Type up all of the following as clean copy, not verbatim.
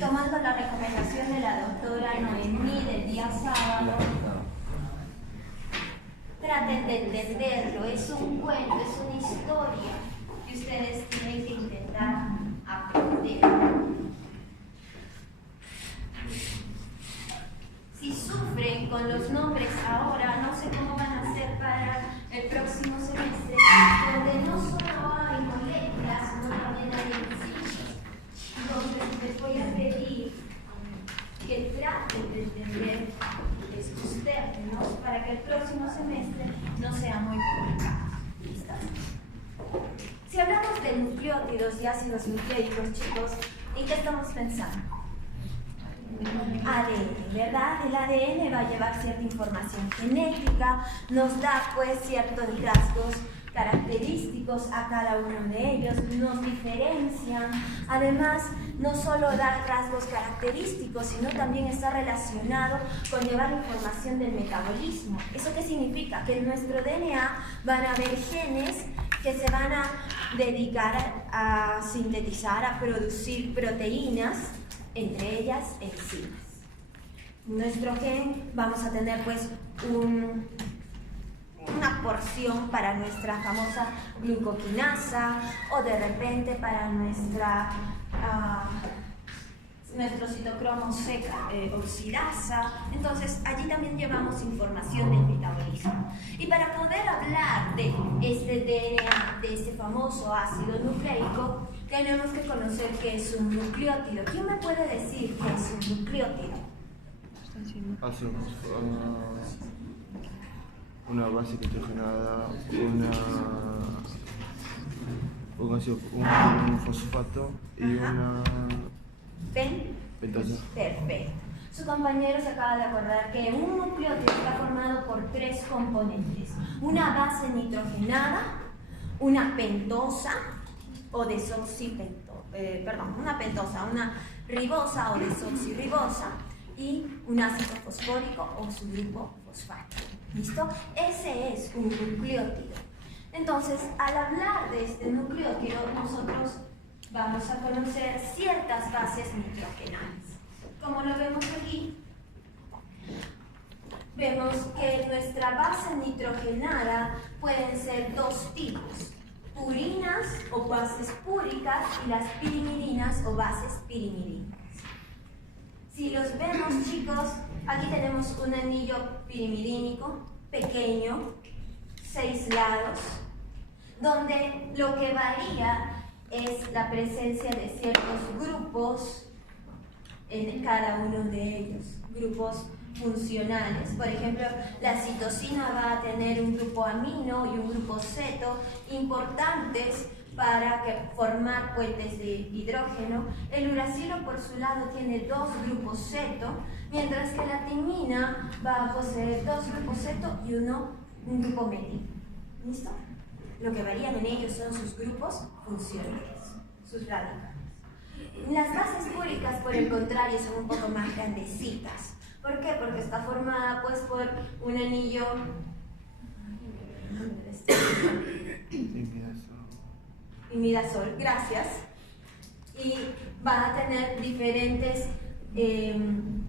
tomando la recomendación de la doctora Noemí del día sábado, traten de entenderlo. Es un cuento, es una historia que ustedes tienen que intentar aprender. Si sufren con los nombres ahora, no sé cómo van a hacer para el próximo semestre, donde no solo hay moléculas, sino también hay ejercicios. Entonces les voy a pedir que traten de entender estos términos para que el próximo semestre no sea muy complicado. ¿Listas? Si hablamos de nucleótidos y ácidos nucleicos, chicos, ¿en qué estamos pensando? ADN, ¿verdad? El ADN va a llevar cierta información genética, nos da pues ciertos rasgos característicos a cada uno de ellos, nos diferencian. Además, no solo da rasgos característicos, sino también está relacionado con llevar información del metabolismo. ¿Eso qué significa? Que en nuestro DNA van a haber genes que se van a dedicar a sintetizar, a producir proteínas, entre ellas enzimas. Nuestro gen vamos a tener pues una porción para nuestra famosa glucoquinasa o de repente para nuestro citocromo C oxidasa. Entonces allí también llevamos información del metabolismo. Y para poder hablar de este DNA, de este famoso ácido nucleico, tenemos que conocer qué es un nucleótido. ¿Quién me puede decir qué es un nucleótido? Una base nitrogenada, un fosfato y una pentosa. Perfecto. Su compañero se acaba de acordar que un nucleótido está formado por tres componentes: una base nitrogenada, una pentosa o una pentosa, una ribosa o desoxirribosa y un ácido fosfórico o su grupo fosfato. ¿Listo? Ese es un nucleótido. Entonces, al hablar de este nucleótido, nosotros vamos a conocer ciertas bases nitrogenales. Como lo vemos aquí, vemos que nuestra base nitrogenada pueden ser dos tipos: purinas o bases púricas y las pirimidinas o bases pirimidinas. Si los vemos, chicos, aquí tenemos un anillo pirimidínico pequeño, 6 lados, donde lo que varía es la presencia de ciertos grupos en cada uno de ellos, grupos funcionales. Por ejemplo, la citosina va a tener un grupo amino y un grupo ceto importantes para formar puentes de hidrógeno. El uracilo por su lado tiene 2 grupos ceto, mientras que la timina va a poseer 2 grupos ceto y un grupo metil. ¿Listo? Lo que varían en ellos son sus grupos funcionales, sus radicales. Las bases púricas, por el contrario, son un poco más grandecitas. ¿Por qué? Porque está formada pues por un anillo imidazol, gracias, y van a tener diferentes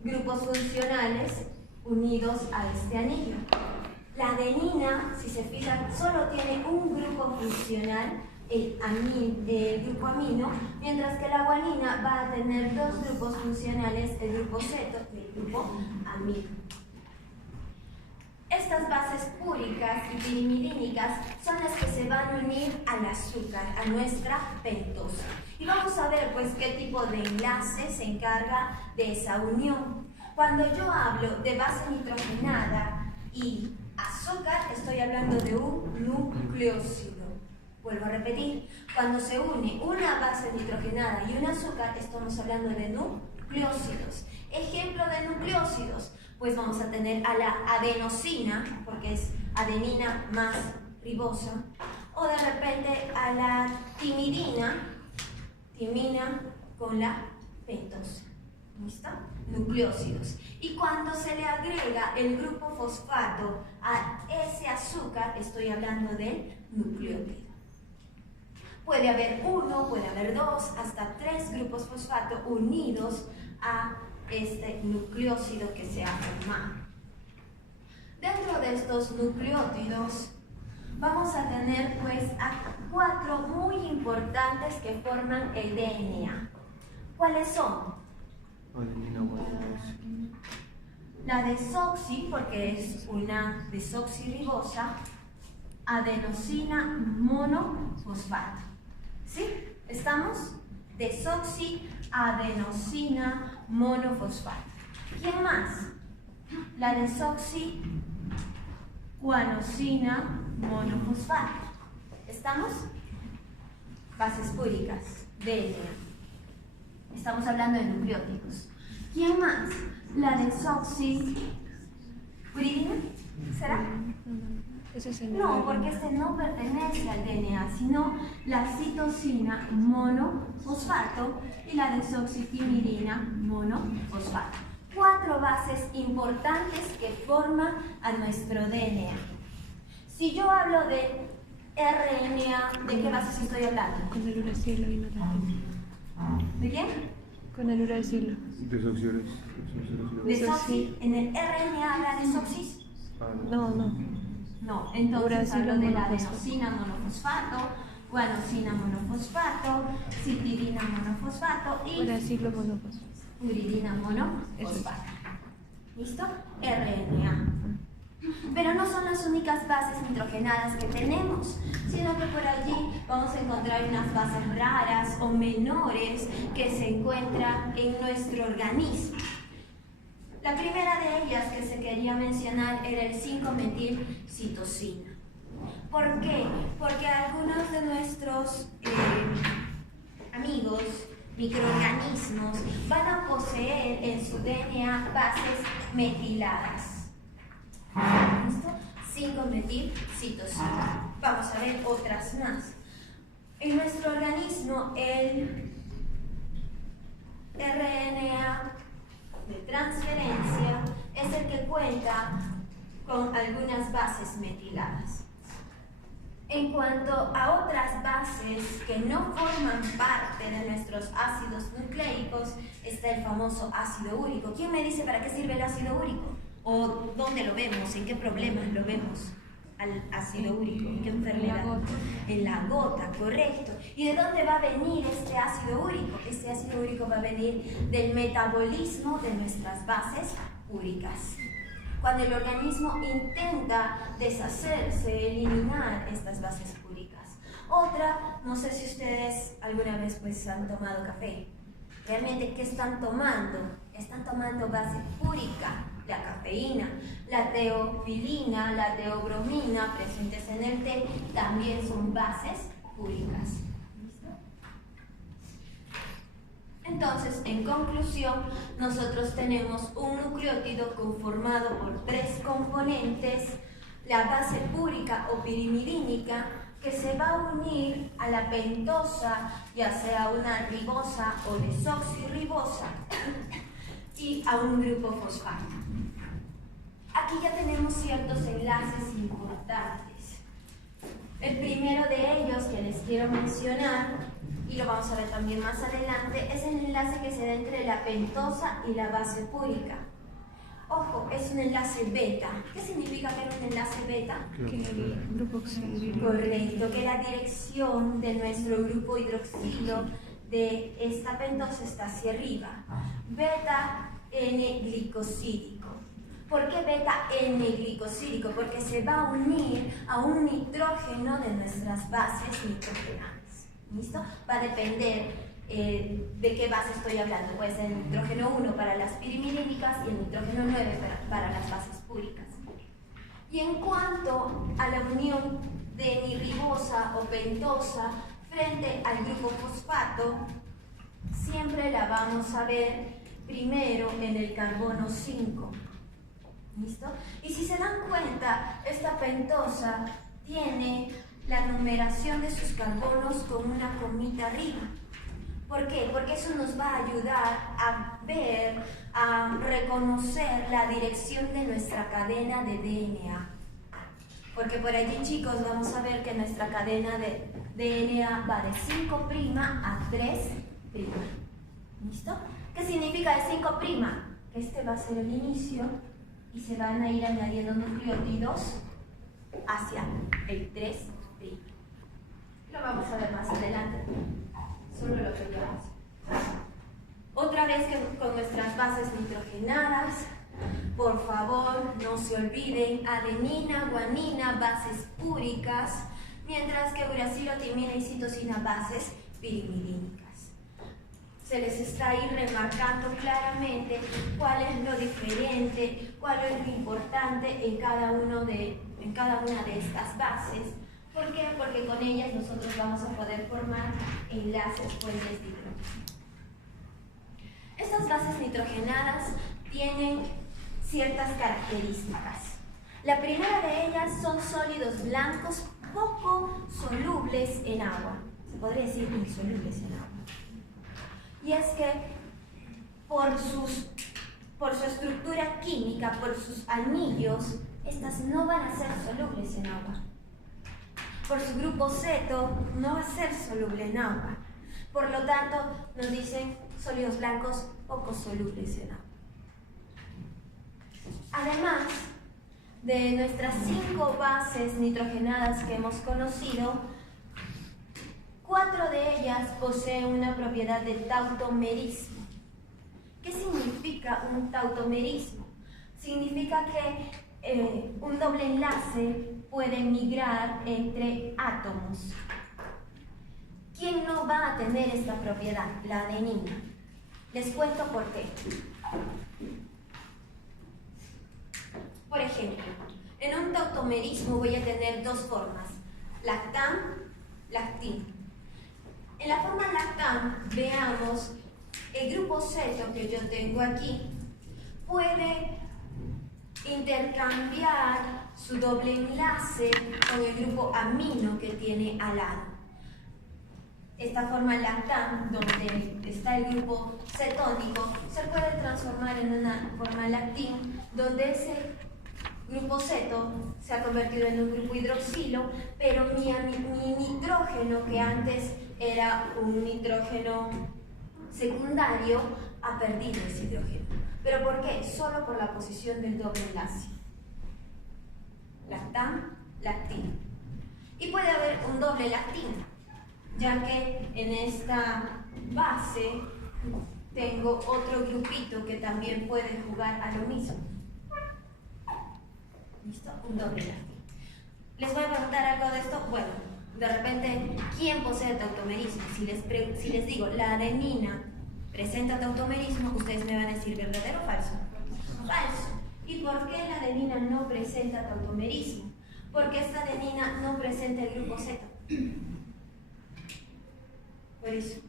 grupos funcionales unidos a este anillo. La adenina, si se fijan, solo tiene un grupo funcional, el grupo amino, mientras que la guanina va a tener 2 grupos funcionales, el grupo ceto y el grupo amino. Estas bases púricas y pirimidínicas son las que se van a unir al azúcar, a nuestra pentosa. Y vamos a ver pues qué tipo de enlace se encarga de esa unión. Cuando yo hablo de base nitrogenada y azúcar, estoy hablando de un nucleósido. Vuelvo a repetir, cuando se une una base nitrogenada y un azúcar, estamos hablando de nucleósidos. Ejemplo de nucleósidos, pues vamos a tener a la adenosina, porque es adenina más ribosa, o de repente a la timidina, timina con la pentosa. ¿Listo? Nucleósidos. Y cuando se le agrega el grupo fosfato a ese azúcar, estoy hablando del nucleótido. Puede haber 1, puede haber 2, hasta 3 grupos fosfato unidos a este nucleósido que se ha formado. Dentro de estos nucleótidos vamos a tener pues a 4 muy importantes que forman el DNA. ¿Cuáles son? Adenina, guanina. La desoxi, porque es una desoxirribosa, adenosina monofosfato. ¿Sí? ¿Estamos? Desoxiadenosina monofosfato. ¿Quién más? La desoxiguanosina monofosfato. ¿Estamos? Bases púricas, DNA. Estamos hablando de nucleótidos. ¿Quién más? La desoxiuridina. ¿Será? No, porque este no pertenece al DNA, sino la citosina monofosfato y la desoxitimidina monofosfato. 4 bases importantes que forman a nuestro DNA. Si yo hablo de RNA, ¿de qué bases estoy hablando? Con el uracilo y no ¿De quién? Con el uracilo. Desoxirribosa. Desoxi. ¿En el RNA habla de desoxis? No. No, entonces Uracilo hablo de la monofosfato. adenosina monofosfato, guanosina monofosfato, citidina monofosfato y Uracilo monofosfato. uridina monofosfato. ¿Listo? RNA. Pero no son las únicas bases nitrogenadas que tenemos, sino que por allí vamos a encontrar unas bases raras o menores que se encuentran en nuestro organismo. La primera de ellas que se quería mencionar era el 5-metilcitosina. ¿Por qué? Porque algunos de nuestros amigos, microorganismos, van a poseer en su DNA bases metiladas. ¿Listo? 5-metilcitosina. Vamos a ver otras más. En nuestro organismo, el RNA de transferencia es el que cuenta con algunas bases metiladas. En cuanto a otras bases que no forman parte de nuestros ácidos nucleicos, está el famoso ácido úrico. ¿Quién me dice para qué sirve el ácido úrico? ¿O dónde lo vemos? ¿En qué problemas lo vemos al ácido úrico? ¿En qué enfermedad? En la gota, correcto. ¿Y de dónde va a venir este ácido úrico? Este ácido úrico va a venir del metabolismo de nuestras bases úricas. Cuando el organismo intenta deshacerse, eliminar estas bases úricas. Otra, no sé si ustedes alguna vez pues han tomado café. ¿Realmente qué están tomando? Están tomando base úrica, la cafeína, la teofilina, la teobromina presentes en el té, también son bases úricas. Entonces, en conclusión, nosotros tenemos un nucleótido conformado por 3 componentes, la base púrica o pirimidínica, que se va a unir a la pentosa, ya sea una ribosa o desoxirribosa, y a un grupo fosfato. Aquí ya tenemos ciertos enlaces importantes. El primero de ellos que les quiero mencionar, y lo vamos a ver también más adelante, es el enlace que se da entre la pentosa y la base púrica. Ojo, es un enlace beta. ¿Qué significa que era un enlace beta? Que el grupo oxidil. Correcto, que la dirección de nuestro grupo hidroxilo de esta pentosa está hacia arriba. Beta N-glicosídico. ¿Por qué beta N-glicosídico? Porque se va a unir a un nitrógeno de nuestras bases nitrogenadas. ¿Listo? Va a depender de qué base estoy hablando. Puede ser el nitrógeno 1 para las pirimidínicas y el nitrógeno 9 para las bases púricas. Y en cuanto a la unión de nirribosa o pentosa frente al grupo fosfato, siempre la vamos a ver primero en el carbono 5. ¿Listo? Y si se dan cuenta, esta pentosa tiene la numeración de sus carbonos con una comita arriba. ¿Por qué? Porque eso nos va a ayudar a ver, a reconocer la dirección de nuestra cadena de DNA. Porque por allí, chicos, vamos a ver que nuestra cadena de DNA va de 5' a 3'. ¿Listo? ¿Qué significa el 5'? Que este va a ser el inicio y se van a ir añadiendo nucleótidos hacia el 3'. Lo vamos a ver más adelante. Solo lo que llevamos. Otra vez que con nuestras bases nitrogenadas, por favor no se olviden adenina, guanina, bases púricas, mientras que uracilo, timina y citosina, bases pirimidínicas. Se les está ahí remarcando claramente cuál es lo diferente, cuál es lo importante en cada una de estas bases. ¿Por qué? Porque con ellas nosotros vamos a poder formar enlaces puentes de hidrógeno. Estas bases nitrogenadas tienen ciertas características. La primera de ellas son sólidos blancos poco solubles en agua. Se podría decir insolubles en agua. Y es que por su estructura química, por sus anillos, estas no van a ser solubles en agua. Por su grupo ceto no va a ser soluble en agua. Por lo tanto, nos dicen sólidos blancos poco solubles en agua. Además de nuestras 5 bases nitrogenadas que hemos conocido, 4 de ellas poseen una propiedad de tautomerismo. ¿Qué significa un tautomerismo? Significa que un doble enlace puede migrar entre átomos. ¿Quién no va a tener esta propiedad? La adenina. Les cuento por qué. Por ejemplo, en un tautomerismo voy a tener 2 formas: lactam, lactin. En la forma lactam, veamos, el grupo ceto que yo tengo aquí puede intercambiar su doble enlace con el grupo amino que tiene al lado. Esta forma lactam, donde está el grupo cetónico, se puede transformar en una forma lactin, donde ese grupo ceto se ha convertido en un grupo hidroxilo, pero mi nitrógeno, que antes era un nitrógeno secundario, ha perdido ese hidrógeno. ¿Pero por qué? Solo por la posición del doble enlace. Lactam, lactin. Y puede haber un doble lactin, ya que en esta base tengo otro grupito que también puede jugar a lo mismo. ¿Listo? Un doble lactin. Les voy a preguntar algo de esto. Bueno, de repente, ¿quién posee tautomerismo? Si les digo, la adenina presenta tautomerismo, ustedes me van a decir ¿verdadero o falso? Falso. ¿Y por qué la adenina no presenta tautomerismo? Porque esta adenina no presenta el grupo Z. Por eso.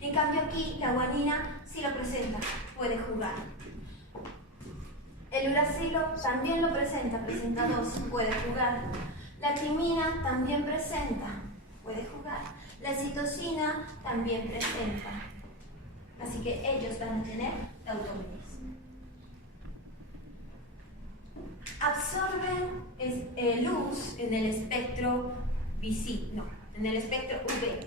En cambio aquí, la guanina sí lo presenta, puede jugar. El uracilo también lo presenta 2, puede jugar. La timina también presenta, puede jugar. La citosina también presenta. Así que ellos van a tener tautomerismo. Absorben luz en el espectro visible, no, en el espectro UV.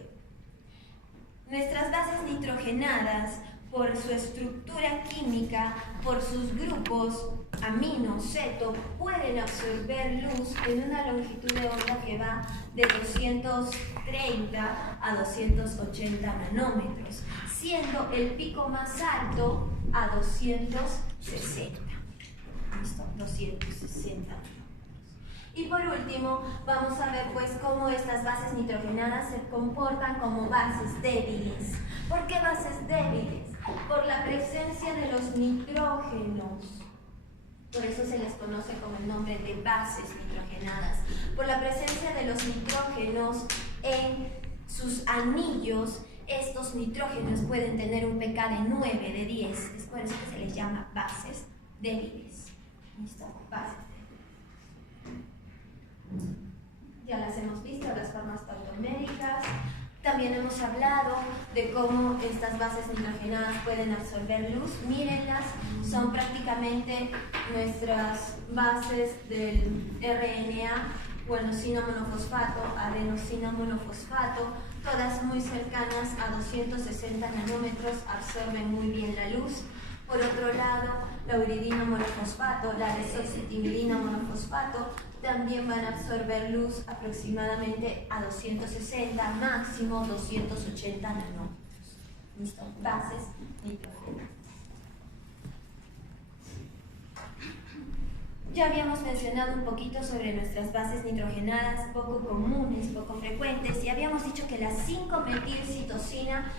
Nuestras bases nitrogenadas, por su estructura química, por sus grupos amino, ceto, pueden absorber luz en una longitud de onda que va de 230 a 280 nanómetros, siendo el pico más alto a 260. ¿Listo? 260. Y por último, vamos a ver pues cómo estas bases nitrogenadas se comportan como bases débiles. ¿Por qué bases débiles? Por la presencia de los nitrógenos. Por eso se les conoce con el nombre de bases nitrogenadas. Por la presencia de los nitrógenos en sus anillos, estos nitrógenos pueden tener un pK de 9, de 10. Es por eso que se les llama bases débiles. ¿Listo? Bases débiles. Ya las hemos visto, las formas tautoméricas. También hemos hablado de cómo estas bases nitrogenadas pueden absorber luz. Mírenlas, son prácticamente nuestras bases del RNA, guanosina monofosfato, adenosina monofosfato, todas muy cercanas a 260 nanómetros, absorben muy bien la luz. Por otro lado, la uridina monofosfato, la desoxitimidina monofosfato, también van a absorber luz aproximadamente a 260, máximo 280 nanómetros. ¿Listo? Bases nitrogenadas. Ya habíamos mencionado un poquito sobre nuestras bases nitrogenadas, poco comunes, poco frecuentes, y habíamos dicho que la 5-metilcitosina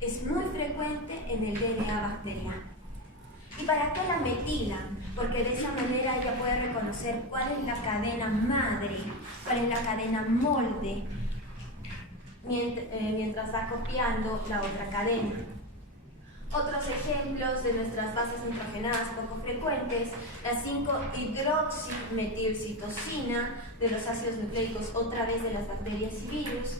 es muy frecuente en el DNA bacteriano. ¿Y para qué la metilan? Porque de esa manera ella puede reconocer cuál es la cadena madre, cuál es la cadena molde, mientras va copiando la otra cadena. Otros ejemplos de nuestras bases nitrogenadas poco frecuentes, la 5-hidroximetilcitosina de los ácidos nucleicos, otra vez de las bacterias y virus,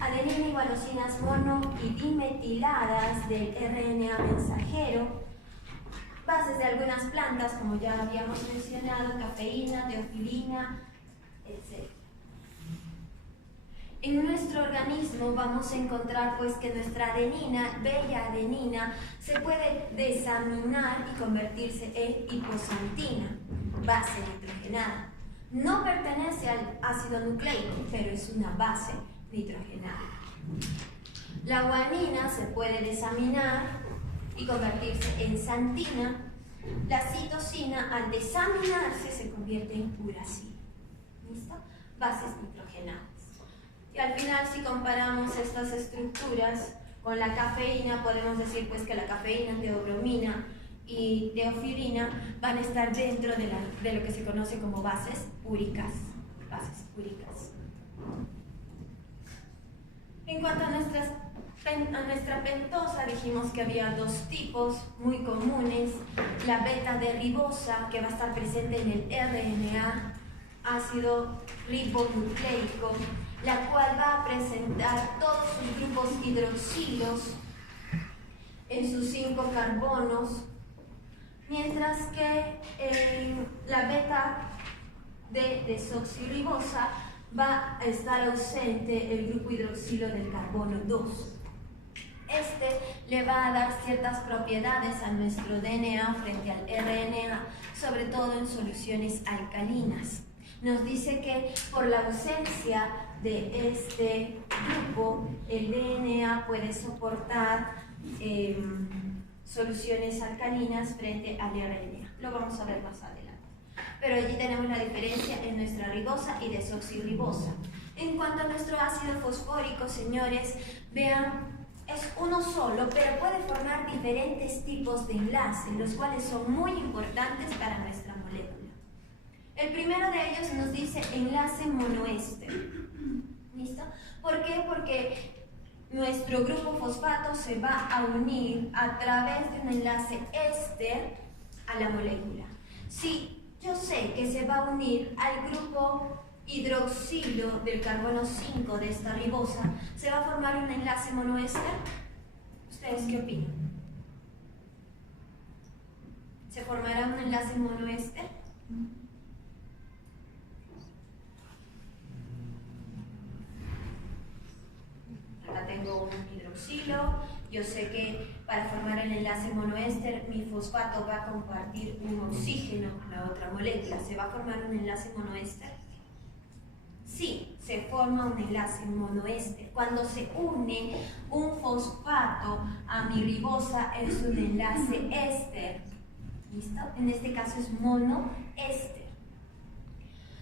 adenina y guanosinas mono y dimetiladas del RNA mensajero, bases de algunas plantas, como ya habíamos mencionado, cafeína, teofilina, etc. En nuestro organismo vamos a encontrar pues que nuestra adenina, bella adenina, se puede desaminar y convertirse en hiposantina, base nitrogenada. No pertenece al ácido nucleico, pero es una base nitrogenada. La guanina se puede desaminar y convertirse en santina. La citosina, al desaminarse, se convierte en uracil. ¿Listo? Bases nitrogenadas. Y al final, si comparamos estas estructuras con la cafeína, podemos decir pues que la cafeína, teobromina y teofilina van a estar dentro de lo que se conoce como bases úricas. Bases úricas. En cuanto a nuestra pentosa, dijimos que había dos tipos muy comunes: la beta-derribosa, que va a estar presente en el RNA, ácido ribonucleico, la cual va a presentar todos sus grupos hidroxilos en sus 5 carbonos, mientras que la beta de desoxirribosa va a estar ausente el grupo hidroxilo del carbono 2. Este le va a dar ciertas propiedades a nuestro DNA frente al RNA, sobre todo en soluciones alcalinas. Nos dice que por la ausencia de este grupo, el DNA puede soportar soluciones alcalinas frente al RNA. Lo vamos a ver más adelante. Pero allí tenemos la diferencia en nuestra ribosa y desoxirribosa. En cuanto a nuestro ácido fosfórico, señores, vean, es uno solo, pero puede formar diferentes tipos de enlaces, los cuales son muy importantes para nuestra molécula. El primero de ellos nos dice enlace monoéster. ¿Listo? ¿Por qué? Porque nuestro grupo fosfato se va a unir a través de un enlace éster a la molécula. Si yo sé que se va a unir al grupo hidroxilo del carbono 5 de esta ribosa, ¿se va a formar un enlace monoéster? ¿Ustedes qué opinan? ¿Se formará un enlace monoéster? Acá tengo un hidroxilo. Yo sé que para formar el enlace monoéster, mi fosfato va a compartir un oxígeno con la otra molécula. ¿Se va a formar un enlace monoéster? Sí, se forma un enlace monoéster. Cuando se une un fosfato a mi ribosa, es un enlace éster. ¿Listo? En este caso es monoéster.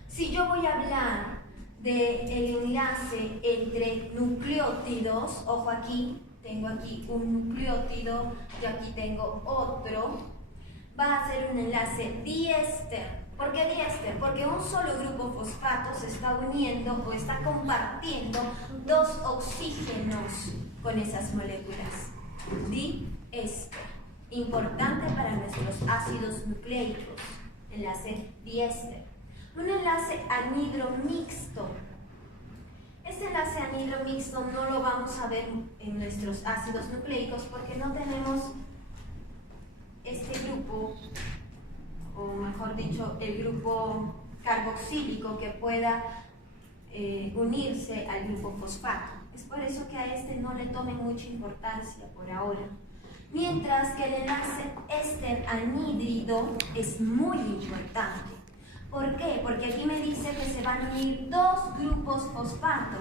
Si yo voy a hablar del enlace entre nucleótidos, ojo aquí, tengo aquí un nucleótido y aquí tengo otro, va a ser un enlace diéster. ¿Por qué diéster? Porque un solo grupo fosfato se está uniendo o está compartiendo dos oxígenos con esas moléculas. Diéster. Importante para nuestros ácidos nucleicos. Enlace diéster. Un enlace anhidro mixto. Este enlace anhidro mixto no lo vamos a ver en nuestros ácidos nucleicos porque no tenemos este grupo, o mejor dicho, el grupo carboxílico que pueda unirse al grupo fosfato. Es por eso que a este no le tome mucha importancia por ahora. Mientras que el enlace éster anhídrido es muy importante. ¿Por qué? Porque aquí me dice que se van a unir dos grupos fosfato.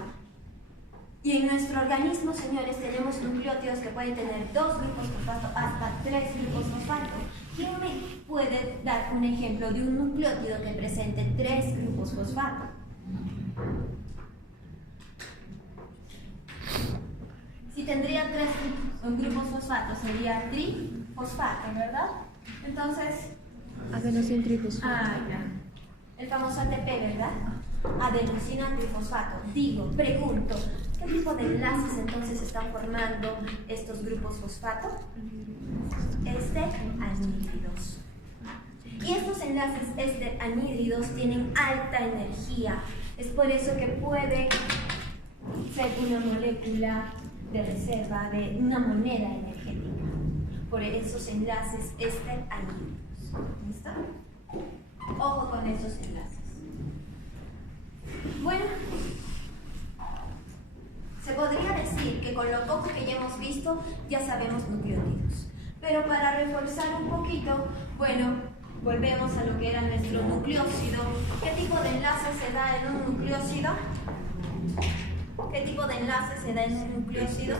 Y en nuestro organismo, señores, tenemos nucleótidos que pueden tener dos grupos fosfato hasta 3 grupos fosfato. ¿Quién me puede dar un ejemplo de un nucleótido que presente 3 grupos fosfato? Si tendría 3 grupos fosfato, sería trifosfato, ¿verdad? Entonces, Adenosina trifosfato. el famoso ATP, ¿verdad? Adenosina trifosfato. Pregunto, ¿qué tipo de enlaces entonces están formando estos grupos fosfato? Anhídridos. Y estos enlaces anhídridos tienen alta energía. Es por eso que puede ser una molécula de reserva, de una moneda energética. Por esos enlaces anhídridos. ¿Listo? Ojo con esos enlaces. Bueno, se podría decir que con lo poco que ya hemos visto, ya sabemos nucleótidos. Pero para reforzar un poquito, bueno, volvemos a lo que era nuestro nucleósido. ¿Qué tipo de enlace se da en un nucleósido? ¿Qué tipo de enlace se da en un nucleósido?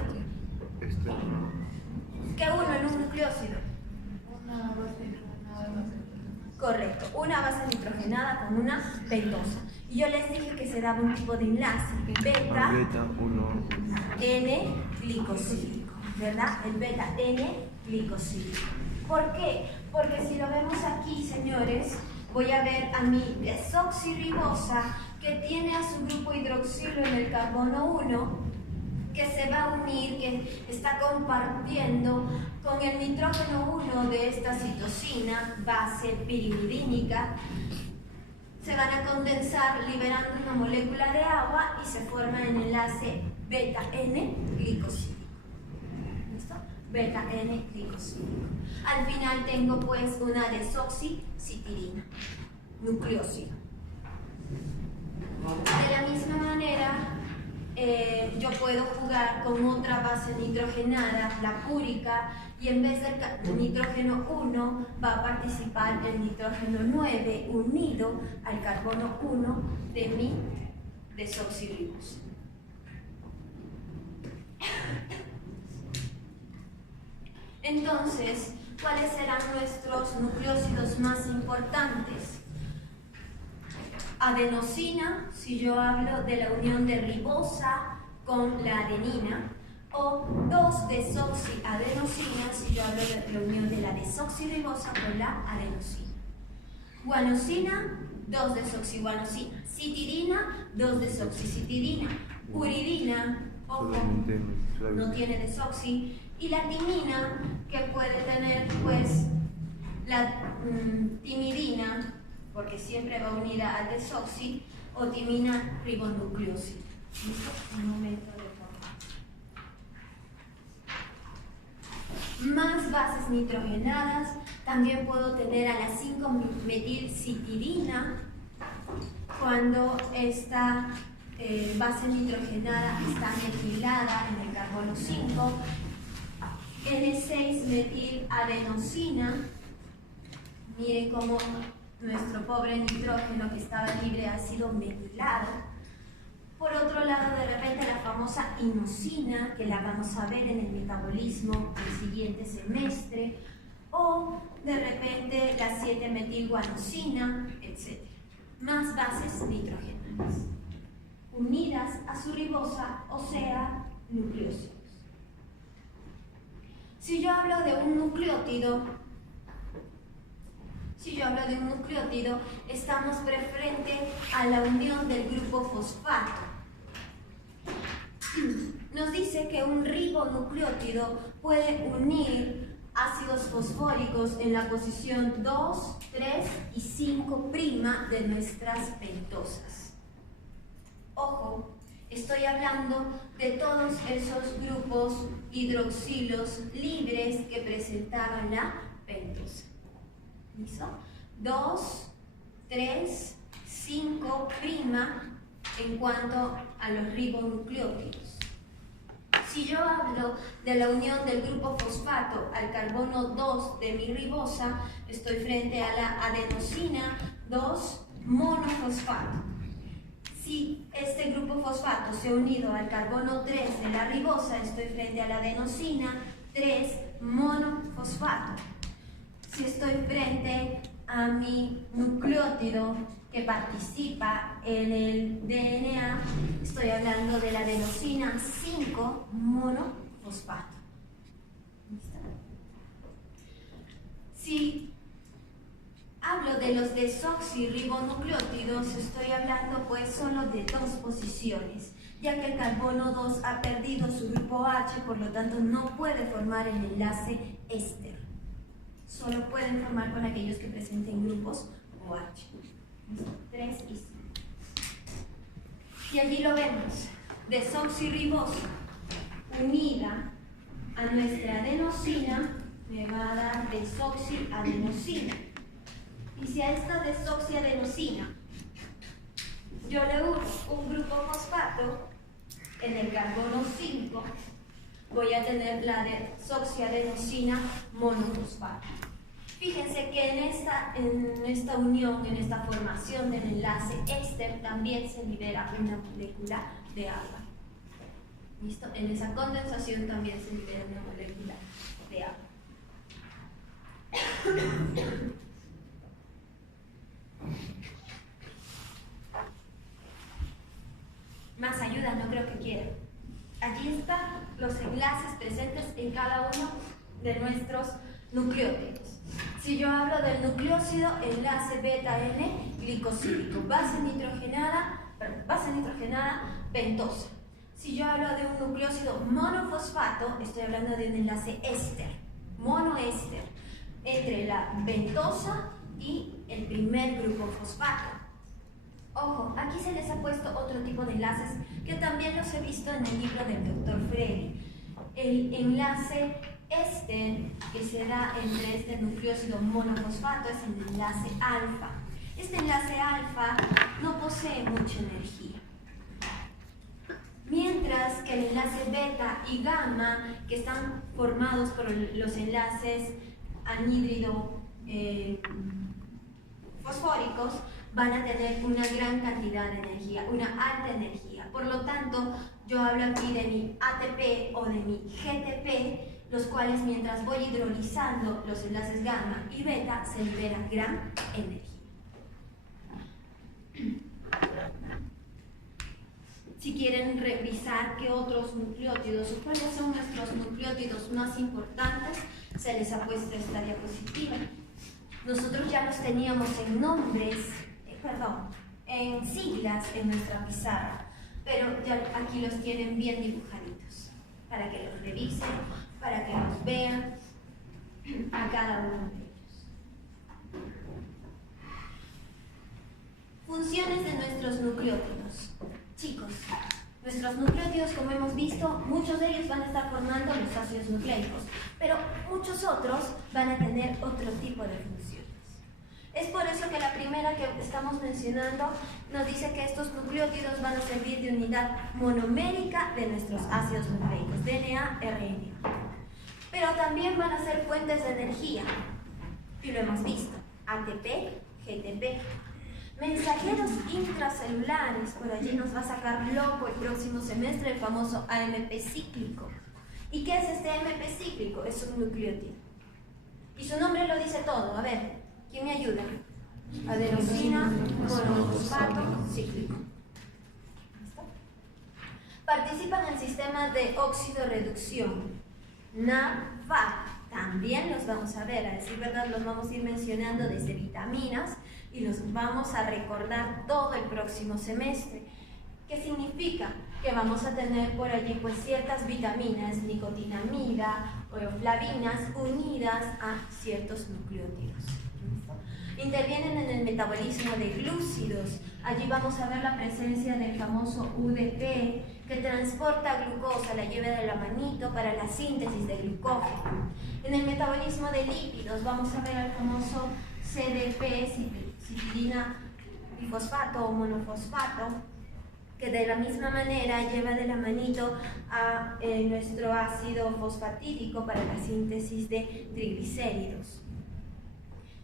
¿Qué uno en un nucleósido? Correcto, una base nitrogenada con una pentosa. Y yo les dije que se daba un tipo de enlace, beta N-glicosílico, ¿verdad? El beta N-glicosílico. ¿Por qué? Porque si lo vemos aquí, señores, voy a ver a mi desoxirribosa que tiene a su grupo hidroxilo en el carbono 1, que se va a unir, que está compartiendo con el nitrógeno 1 de esta citosina, base pirimidínica. Se van a condensar liberando una molécula de agua y se forma el enlace beta-N-glicosílico. ¿Listo? Beta-N-glicosílico. Al final tengo pues una desoxicitirina, nucleósido. De la misma manera, yo puedo jugar con otra base nitrogenada, la púrica, y en vez del nitrógeno 1 va a participar el nitrógeno 9 unido al carbono 1 de mi desoxirribosa. Entonces, ¿cuáles serán nuestros nucleósidos más importantes? Adenosina, si yo hablo de la unión de ribosa con la adenina, o 2-desoxiadenosina, si yo hablo de la unión de la desoxirribosa con la adenosina. Guanosina, 2-desoxiguanosina. Citidina, 2-desoxicitidina. Uridina, ojo, no tiene desoxi. Y la timina, que puede tener pues la timidina, porque siempre va unida al desoxi, o timina ribonucleósida. ¿Listo? Un momento de forma. Más bases nitrogenadas, también puedo tener a la 5-metilcitidina, cuando esta base nitrogenada está metilada en el carbono 5, N6-metiladenosina, miren cómo nuestro pobre nitrógeno que estaba libre ha sido metilado. Por otro lado, de repente la famosa inosina, que la vamos a ver en el metabolismo del siguiente semestre, o de repente la 7-metilguanosina, etc. Más bases nitrogenadas, unidas a su ribosa, o sea, nucleósidos. Si yo hablo de un nucleótido, estamos frente a la unión del grupo fosfato. Nos dice que un ribonucleótido puede unir ácidos fosfóricos en la posición 2, 3 y 5' de nuestras pentosas. Ojo, estoy hablando de todos esos grupos hidroxilos libres que presentaban la pentosa. ¿Listo? 2, 3, 5' en cuanto a los ribonucleótidos. Si yo hablo de la unión del grupo fosfato al carbono 2 de mi ribosa, estoy frente a la adenosina 2 monofosfato. Si este grupo fosfato se ha unido al carbono 3 de la ribosa, estoy frente a la adenosina 3 monofosfato. Si estoy frente a mi nucleótido que participa en el DNA, estoy hablando de la adenosina 5 monofosfato. ¿Listo? Si hablo de los desoxirribonucleótidos, estoy hablando pues solo de dos posiciones, ya que el carbono 2 ha perdido su grupo H, por lo tanto no puede formar el enlace éster. Solo pueden formar con aquellos que presenten grupos OH. 3 y 5. Y allí lo vemos. Desoxirribosa unida a nuestra adenosina me va a dar desoxiadenosina. Y si a esta desoxiadenosina yo le uno un grupo fosfato en el carbono 5, voy a tener la desoxiadenosina monofosfato. Fíjense que en esta unión, en esta formación del enlace éster, también se libera una molécula de agua. ¿Listo? En esa condensación también se libera una molécula de agua. Más ayuda no creo que quieran. Allí están los enlaces presentes en cada uno de nuestros nucleótidos. Si yo hablo del nucleósido, enlace beta-N glicosídico, base nitrogenada, pentosa. Si yo hablo de un nucleósido monofosfato, estoy hablando de un enlace éster, monoéster, entre la pentosa y el primer grupo fosfato. Ojo, aquí se les ha puesto otro tipo de enlaces que también los he visto en el libro del Dr. Frey. El enlace éster que se da entre este nucleósido monofosfato es el enlace alfa. Este enlace alfa no posee mucha energía. Mientras que el enlace beta y gamma, que están formados por los enlaces anhídrido fosfóricos, van a tener una gran cantidad de energía, una alta energía. Por lo tanto, yo hablo aquí de mi ATP o de mi GTP, los cuales mientras voy hidrolizando los enlaces gamma y beta, se libera gran energía. Si quieren revisar qué otros nucleótidos o cuáles son nuestros nucleótidos más importantes, se les ha puesto esta diapositiva. Nosotros ya los teníamos en nombres, en siglas en nuestra pizarra, pero ya aquí los tienen bien dibujaditos, para que los revisen, para que los vean a cada uno de ellos. Funciones de nuestros nucleótidos. Chicos, nuestros nucleótidos, como hemos visto, muchos de ellos van a estar formando los ácidos nucleicos, pero muchos otros van a tener otro tipo de funciones. Es por eso que la primera que estamos mencionando nos dice que estos nucleótidos van a servir de unidad monomérica de nuestros ácidos nucleicos, DNA, RNA. Pero también van a ser fuentes de energía, y lo hemos visto, ATP, GTP. Mensajeros intracelulares, por allí nos va a sacar loco el próximo semestre el famoso AMP cíclico. ¿Y qué es este AMP cíclico? Es un nucleótido. Y su nombre lo dice todo. A ver, ¿quién me ayuda? Adenosina monofosfato cíclico. ¿Listo? Participa en el sistema de oxidorreducción. NADH. También los vamos a ver, a decir verdad, los vamos a ir mencionando desde vitaminas y los vamos a recordar todo el próximo semestre. ¿Qué significa? Que vamos a tener por allí pues ciertas vitaminas, nicotinamida o flavinas unidas a ciertos nucleótidos. Intervienen en el metabolismo de glúcidos. Allí vamos a ver la presencia del famoso UDP que transporta glucosa, la lleva de la manito para la síntesis de glucógeno. En el metabolismo de lípidos vamos a ver al famoso CDP, citilina bifosfato o monofosfato, que de la misma manera lleva de la manito a nuestro ácido fosfatídico para la síntesis de triglicéridos.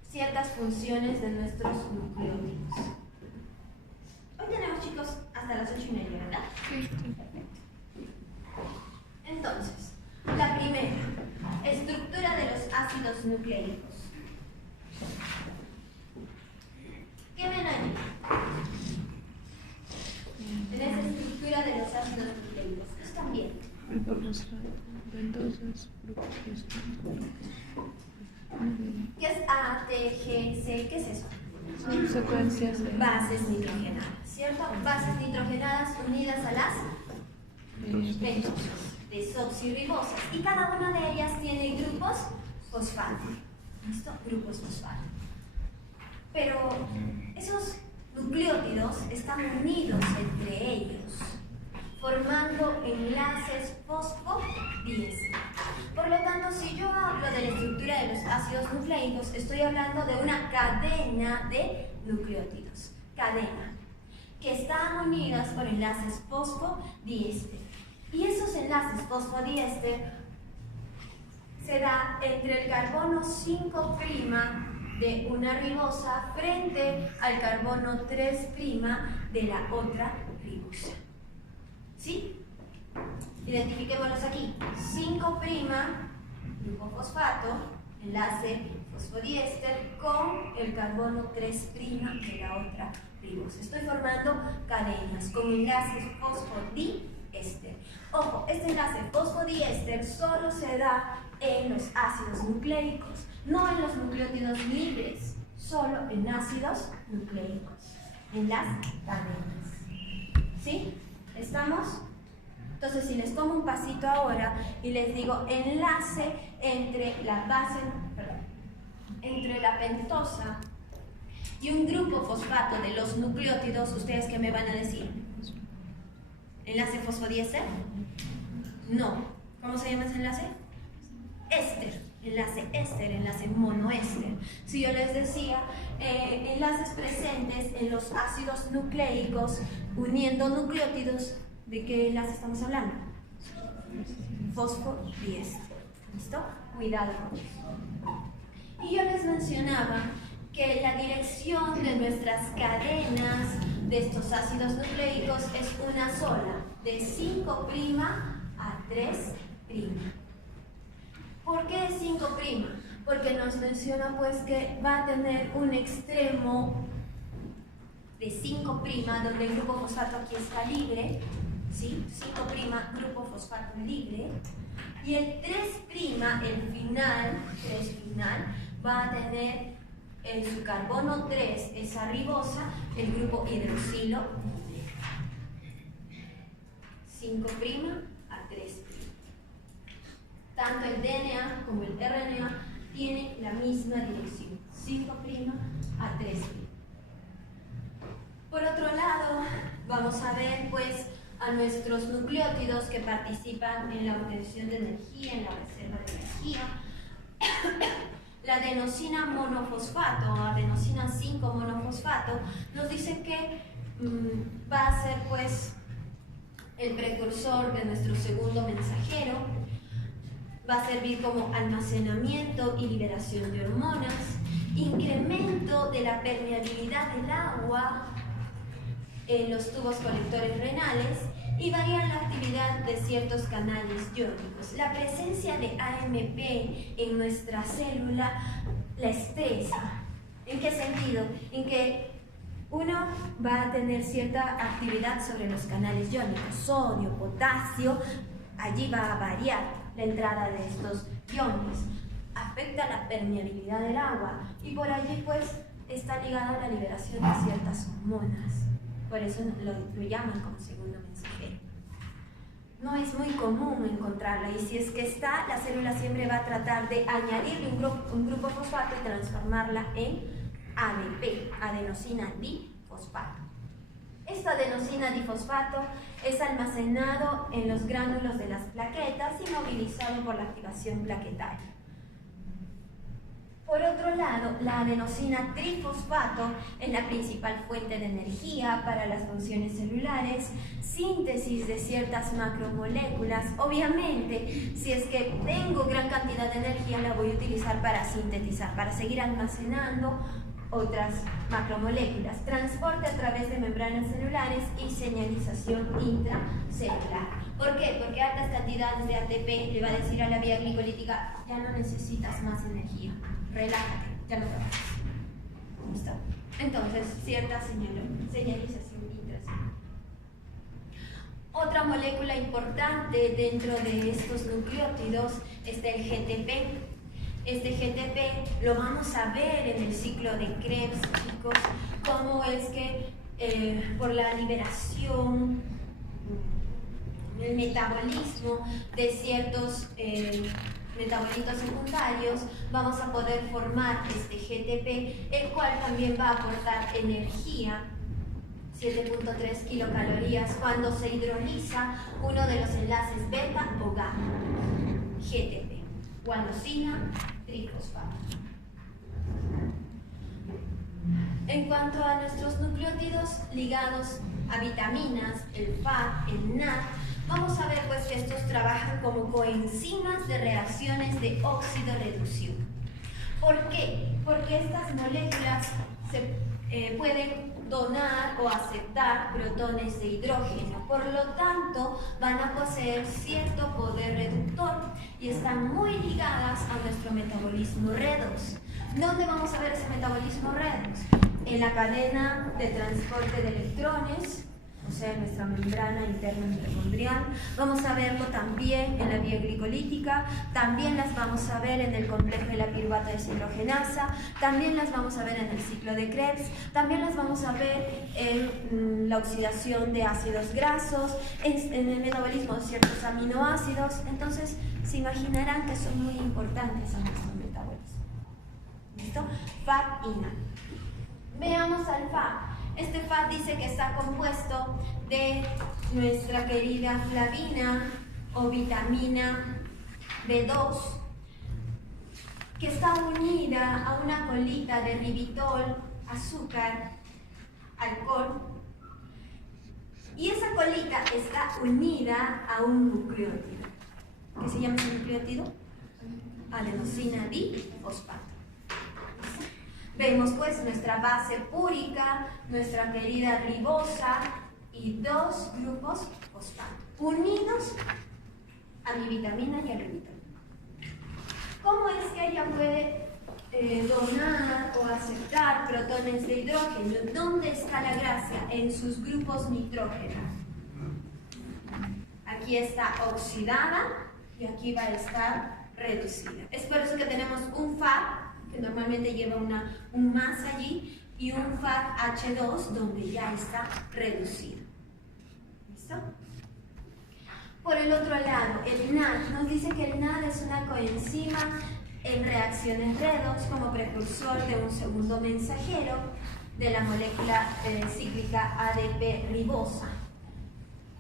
Ciertas funciones de nuestros nucleótidos. Hoy tenemos, chicos, hasta las 8:30, ¿verdad? Sí. Entonces, la primera, estructura de los ácidos nucleicos. ¿Qué ven allí? En esa estructura de los ácidos nucleicos. Están bien. Grupo fosfato, pentosas, grupo fosfato. ¿Qué es A, T, G, C? ¿Qué es eso? Son secuencias de Bases nitrogenadas, ¿cierto? Bases nitrogenadas unidas a las pentosas, desoxirribosas. Y cada una de ellas tiene grupos fosfato. ¿Listo? Grupos fosfato. Pero esos nucleótidos están unidos entre ellos, formando enlaces fosfodiéster. Por lo tanto, si yo hablo de la estructura de los ácidos nucleicos, estoy hablando de una cadena de nucleótidos, cadena, que están unidas por enlaces fosfodiéster. Y esos enlaces fosfodiéster se da entre el carbono 5' de una ribosa frente al carbono 3' de la otra ribosa. ¿Sí? Identifiquémoslos aquí. 5', grupo fosfato, enlace fosfodiéster con el carbono 3' de la otra ribosa. Estoy formando cadenas con enlaces fosfodiéster. Ojo, este enlace fosfodiéster solo se da en los ácidos nucleicos, no en los nucleótidos libres, solo en ácidos nucleicos, en las cadenas. ¿Sí? ¿Estamos? Entonces, si les tomo un pasito ahora y les digo enlace entre la base, entre la pentosa y un grupo fosfato de los nucleótidos, ¿ustedes qué me van a decir? ¿Enlace fosfodiéster? No. ¿Cómo se llama ese enlace? Éster. Enlace éster, enlace monoéster. Si yo les decía enlaces presentes en los ácidos nucleicos uniendo nucleótidos, ¿de qué enlace estamos hablando? Fosfodiéster. ¿Listo? Cuidado con eso. Y yo les mencionaba que la dirección de nuestras cadenas de estos ácidos nucleicos es una sola, de 5' a 3'. ¿Por qué 5'? Porque nos menciona pues que va a tener un extremo de 5', donde el grupo fosfato aquí está libre, ¿sí? 5', grupo fosfato libre, y el 3', el final, 3' va a tener en su carbono 3, esa ribosa, el grupo hidroxilo, 5' a 3'. Tanto el DNA como el RNA tienen la misma dirección, 5' a 3'. Por otro lado, vamos a ver pues a nuestros nucleótidos que participan en la obtención de energía, en la reserva de energía. La adenosina monofosfato, adenosina 5 monofosfato, nos dicen que va a ser pues el precursor de nuestro segundo mensajero, va a servir como almacenamiento y liberación de hormonas, incremento de la permeabilidad del agua en los tubos colectores renales y varía la actividad de ciertos canales iónicos. La presencia de AMP en nuestra célula la estresa. ¿En qué sentido? En que uno va a tener cierta actividad sobre los canales iónicos, sodio, potasio, allí va a variar la entrada de estos iones. Afecta la permeabilidad del agua y por allí pues está ligada a la liberación de ciertas hormonas. Por eso lo llaman como segundo mensajero. No es muy común encontrarla y si es que está, la célula siempre va a tratar de añadirle un grupo fosfato y transformarla en ADP, adenosina difosfato. Esta adenosina difosfato es almacenado en los gránulos de las plaquetas y movilizado por la activación plaquetaria. Por otro lado, la adenosina trifosfato es la principal fuente de energía para las funciones celulares, síntesis de ciertas macromoléculas. Obviamente, si es que tengo gran cantidad de energía, la voy a utilizar para sintetizar, para seguir almacenando otras macromoléculas. Transporte a través de membranas celulares y señalización intracelular. ¿Por qué? Porque altas cantidades de ATP le va a decir a la vía glicolítica: ya no necesitas más energía. Relájate, ya no trabajas. ¿Listo? Entonces, cierta señalización intracelular. Otra molécula importante dentro de estos nucleótidos es el GTP. Este GTP lo vamos a ver en el ciclo de Krebs, chicos, cómo es que por la liberación, el metabolismo de ciertos metabolitos secundarios, vamos a poder formar este GTP, el cual también va a aportar energía, 7.3 kilocalorías, cuando se hidroliza uno de los enlaces beta o gamma. GTP, guanosina trifosfato. En cuanto a nuestros nucleótidos ligados a vitaminas, el FAD, el NAD, vamos a ver pues que estos trabajan como coenzimas de reacciones de óxido-reducción. ¿Por qué? Porque estas moléculas se pueden donar o aceptar protones de hidrógeno, por lo tanto van a poseer cierto poder reductor y están muy ligadas a nuestro metabolismo redox. ¿Dónde vamos a ver ese metabolismo redox? En la cadena de transporte de electrones, o sea, en nuestra membrana interna mitocondrial. Vamos a verlo también en la vía glicolítica, también las vamos a ver en el complejo de la piruvato deshidrogenasa, también las vamos a ver en el ciclo de Krebs, también las vamos a ver en la oxidación de ácidos grasos, en el metabolismo de ciertos aminoácidos. Entonces, se imaginarán que son muy importantes a nuestro metabolismo. ¿Listo? FAD y NAD. Veamos al FAD. Este FAD dice que está compuesto de nuestra querida flavina o vitamina B2, que está unida a una colita de ribitol, azúcar, alcohol, y esa colita está unida a un nucleótido. ¿Qué se llama ese nucleótido? Adenosina difosfato. Vemos pues nuestra base púrica, nuestra querida ribosa y dos grupos fosfato unidos a mi vitamina y a mi vitamina. ¿Cómo es que ella puede donar o aceptar protones de hidrógeno? ¿Dónde está la gracia? En sus grupos nitrógenos. Aquí está oxidada y aquí va a estar reducida. Es por eso que tenemos un FAD que normalmente lleva un más allí, y un FAD H2 donde ya está reducido. ¿Listo? Por el otro lado, el NAD nos dice que el NAD es una coenzima en reacciones redox como precursor de un segundo mensajero de la molécula cíclica ADP ribosa.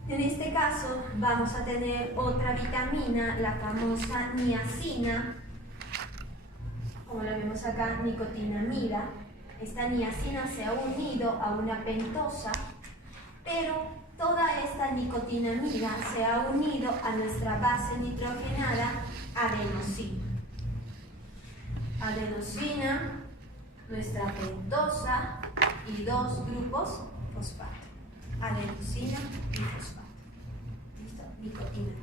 En este caso vamos a tener otra vitamina, la famosa niacina, como la vemos acá, nicotinamida. Esta niacina se ha unido a una pentosa, pero toda esta nicotinamida se ha unido a nuestra base nitrogenada adenosina. Adenosina, nuestra pentosa y dos grupos fosfato. Adenosina y fosfato. ¿Listo? Nicotinamida.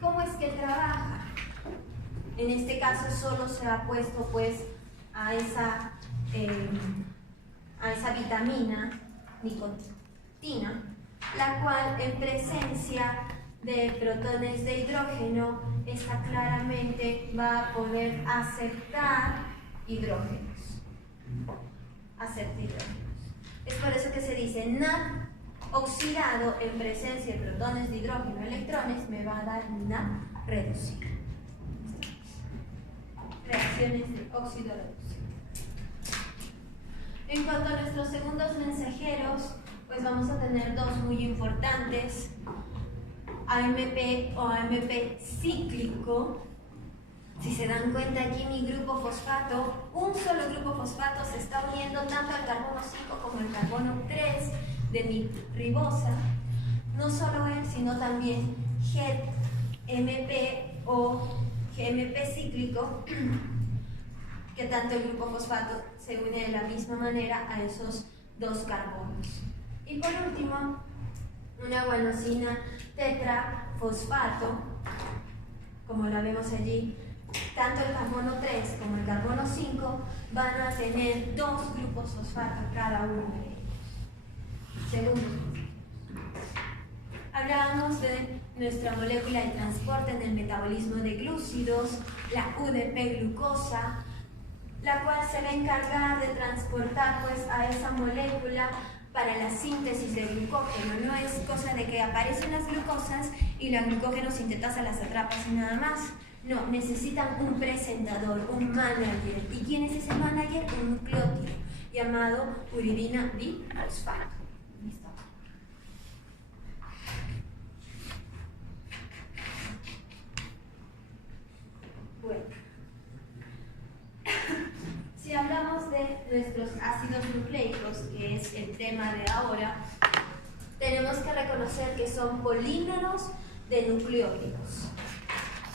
¿Cómo es que trabaja? En este caso solo se ha puesto pues a esa vitamina nicotina, la cual en presencia de protones de hidrógeno, esta claramente va a poder aceptar hidrógenos. Es por eso que se dice NAD oxidado en presencia de protones de hidrógeno electrones me va a dar NAD reducido. Reacciones de óxido-reducción. En cuanto a nuestros segundos mensajeros, pues vamos a tener dos muy importantes: AMP o AMP cíclico Si se dan cuenta aquí mi grupo fosfato, un solo grupo fosfato se está uniendo tanto al carbono 5 como al carbono 3 de mi ribosa. No solo él, sino también GMP o GMP cíclico, que tanto el grupo fosfato se une de la misma manera a esos dos carbonos. Y por último, una guanosina tetrafosfato, como la vemos allí, tanto el carbono 3 como el carbono 5 van a tener dos grupos fosfato cada uno de ellos. Segundo, hablábamos de nuestra molécula de transporte en el metabolismo de glúcidos, la UDP-glucosa, la cual se va a encargar de transportar pues, a esa molécula para la síntesis de glucógeno. No es cosa de que aparecen las glucosas y la glucógeno sintetasa las atrapas y nada más. No, necesitan un presentador, un manager. ¿Y quién es ese manager? Un nucleótido llamado uridina bifosfato. ¿Listo? Bueno, si hablamos de nuestros ácidos nucleicos, que es el tema de ahora, tenemos que reconocer que son polímeros de nucleótidos.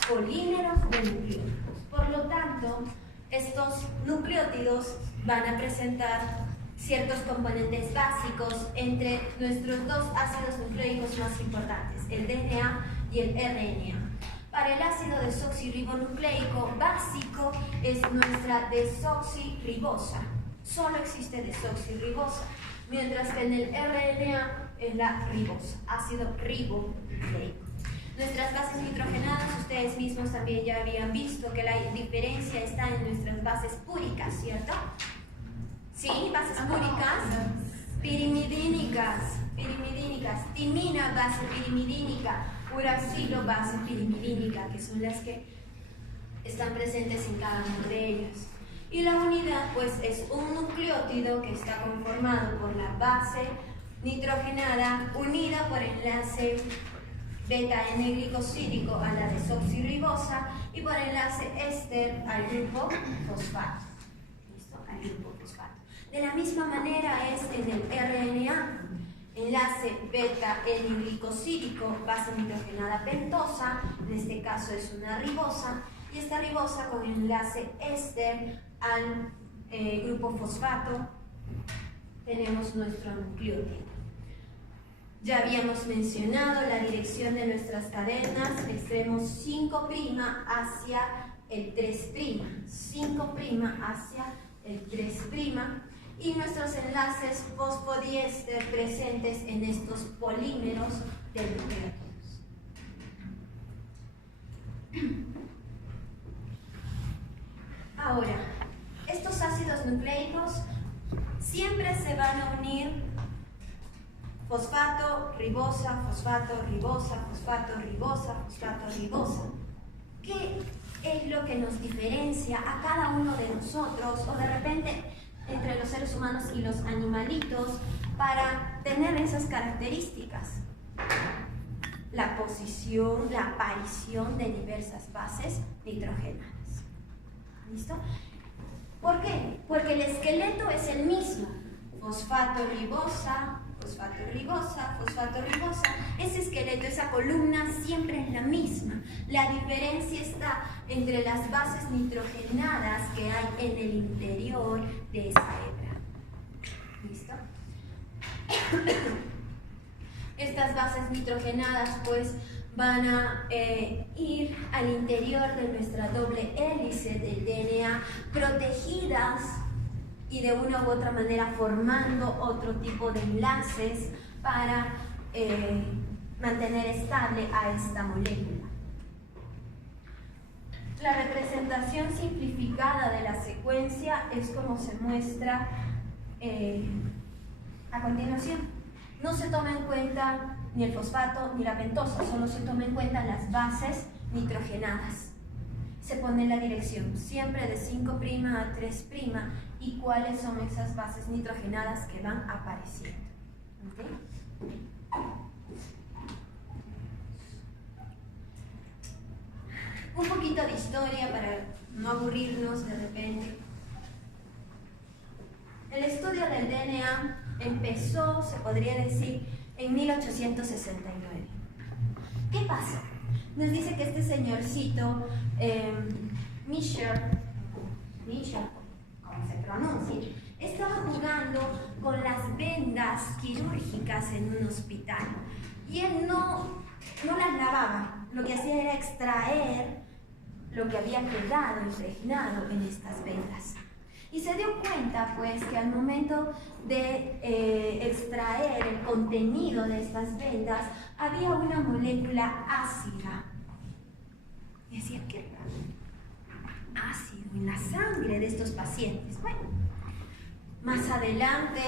Polímeros de nucleótidos. Por lo tanto, estos nucleótidos van a presentar ciertos componentes básicos entre nuestros dos ácidos nucleicos más importantes, el DNA y el RNA. Para el ácido desoxirribonucleico básico es nuestra desoxirribosa. Solo existe desoxirribosa, mientras que en el RNA es la ribosa, ácido ribonucleico. Nuestras bases nitrogenadas, ustedes mismos también ya habían visto que la diferencia está en nuestras bases púricas, ¿cierto? Sí, bases púricas, pirimidínicas, timina, base pirimidínica, uracilo, base pirimidínica, que son las que están presentes en cada una de ellas. Y la unidad, pues, es un nucleótido que está conformado por la base nitrogenada unida por enlace beta-N-glicosídico a la desoxirribosa y por enlace éster al grupo fosfato. ¿Listo? Al grupo fosfato. De la misma manera es en el RNA, enlace beta-N-glicosídico, base nitrogenada pentosa, en este caso es una ribosa, y esta ribosa con enlace éster al grupo fosfato tenemos nuestro nucleótido. Ya habíamos mencionado la dirección de nuestras cadenas, extremos 5' hacia el 3', 5' hacia el 3', y nuestros enlaces fosfodiéster presentes en estos polímeros de nucleótidos. Ahora, estos ácidos nucleicos siempre se van a unir fosfato, ribosa, fosfato, ribosa, fosfato, ribosa, fosfato, ribosa. ¿Qué es lo que nos diferencia a cada uno de nosotros o de repente entre los seres humanos y los animalitos para tener esas características? La posición, la aparición de diversas bases nitrogenadas. ¿Listo? ¿Por qué? Porque el esqueleto es el mismo. Fosfato, ribosa, fosfato, ribosa, fosfato, ribosa. Ese esqueleto, esa columna siempre es la misma. La diferencia está entre las bases nitrogenadas que hay en el interior de esa hebra. ¿Listo? Estas bases nitrogenadas pues van a ir al interior de nuestra doble hélice del DNA, protegidas y de una u otra manera formando otro tipo de enlaces para mantener estable a esta molécula. La representación simplificada de la secuencia es como se muestra a continuación. No se toma en cuenta ni el fosfato ni la pentosa, solo se toma en cuenta las bases nitrogenadas. Se pone la dirección siempre de 5' a 3' y cuáles son esas bases nitrogenadas que van apareciendo. ¿Okay? Un poquito de historia para no aburrirnos de repente. El estudio del DNA empezó, se podría decir, en 1869. ¿Qué pasó? Nos dice que este señorcito, Michel, como se pronuncia, estaba jugando con las vendas quirúrgicas en un hospital y él no las lavaba. Lo que hacía era extraer lo que había quedado impregnado en estas vendas. Y se dio cuenta, pues, que al momento de extraer el contenido de estas vendas, había una molécula ácida. Y decía, qué raro, ácido en la sangre de estos pacientes. Bueno, más adelante,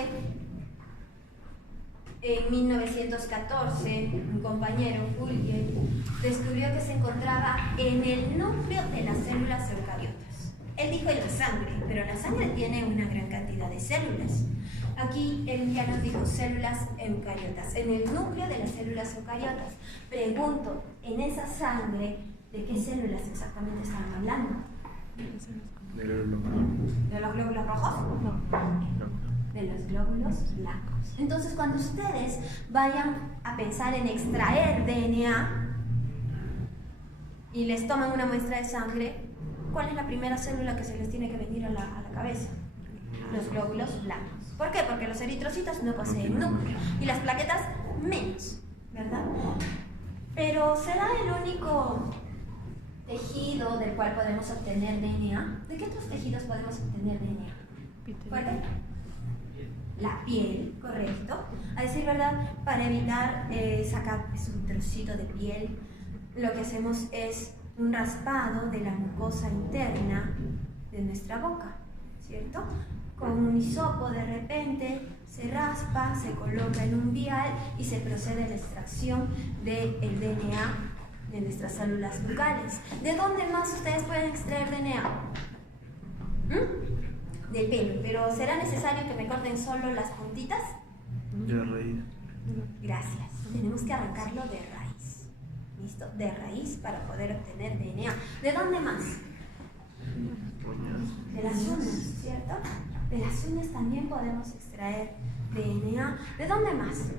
en 1914, un compañero, Fulger, descubrió que se encontraba en el núcleo de las células eucariotas. Él dijo en la sangre, pero la sangre tiene una gran cantidad de células. Aquí él ya nos dijo células eucariotas, en el núcleo de las células eucariotas. Pregunto, en esa sangre, ¿de qué células exactamente estaban hablando? De los glóbulos. ¿De los glóbulos rojos? No. De los glóbulos blancos. Entonces, cuando ustedes vayan a pensar en extraer DNA y les toman una muestra de sangre, ¿cuál es la primera célula que se les tiene que venir a la cabeza? Los glóbulos blancos. ¿Por qué? Porque los eritrocitos no poseen núcleo y las plaquetas menos, ¿verdad? Pero ¿será el único tejido del cual podemos obtener DNA? ¿De qué otros tejidos podemos obtener DNA? ¿Fuerte? La piel, correcto. A decir verdad, para evitar sacar un trocito de piel, lo que hacemos es un raspado de la mucosa interna de nuestra boca, ¿cierto? Con un hisopo de repente se raspa, se coloca en un vial y se procede a la extracción del DNA de nuestras células bucales. ¿De dónde más ustedes pueden extraer DNA? Del pelo, pero ¿será necesario que me corten solo las puntitas? De raíz. Gracias. Tenemos que arrancarlo de raíz. ¿Listo? De raíz para poder obtener DNA. ¿De dónde más? De las uñas, ¿cierto? De las uñas también podemos extraer DNA. ¿De dónde más?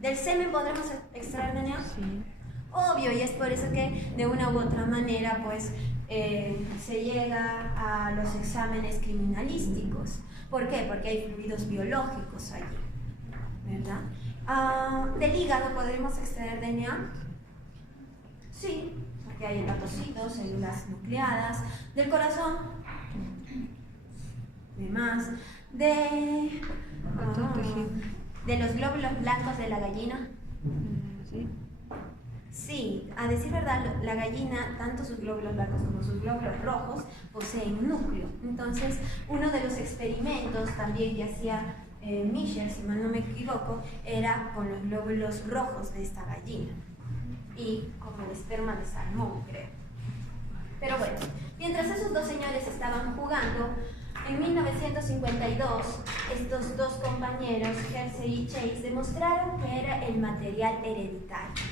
¿Del semen podremos extraer DNA? Sí. Obvio, y es por eso que de una u otra manera, pues, se llega a los exámenes criminalísticos. ¿Por qué? Porque hay fluidos biológicos allí, ¿verdad? ¿Del hígado podemos extraer DNA? Sí, porque hay hepatocitos, células nucleadas. ¿Del corazón? Demás. ¿De los glóbulos blancos de la gallina? Sí. Sí, a decir verdad, la gallina, tanto sus glóbulos blancos como sus glóbulos rojos, poseen núcleo. Entonces, uno de los experimentos también que hacía Michel, si mal no me equivoco, era con los glóbulos rojos de esta gallina y con el esperma de salmón, creo. Pero bueno, mientras esos dos señores estaban jugando, en 1952, estos dos compañeros, Hersey y Chase, demostraron que era el material hereditario.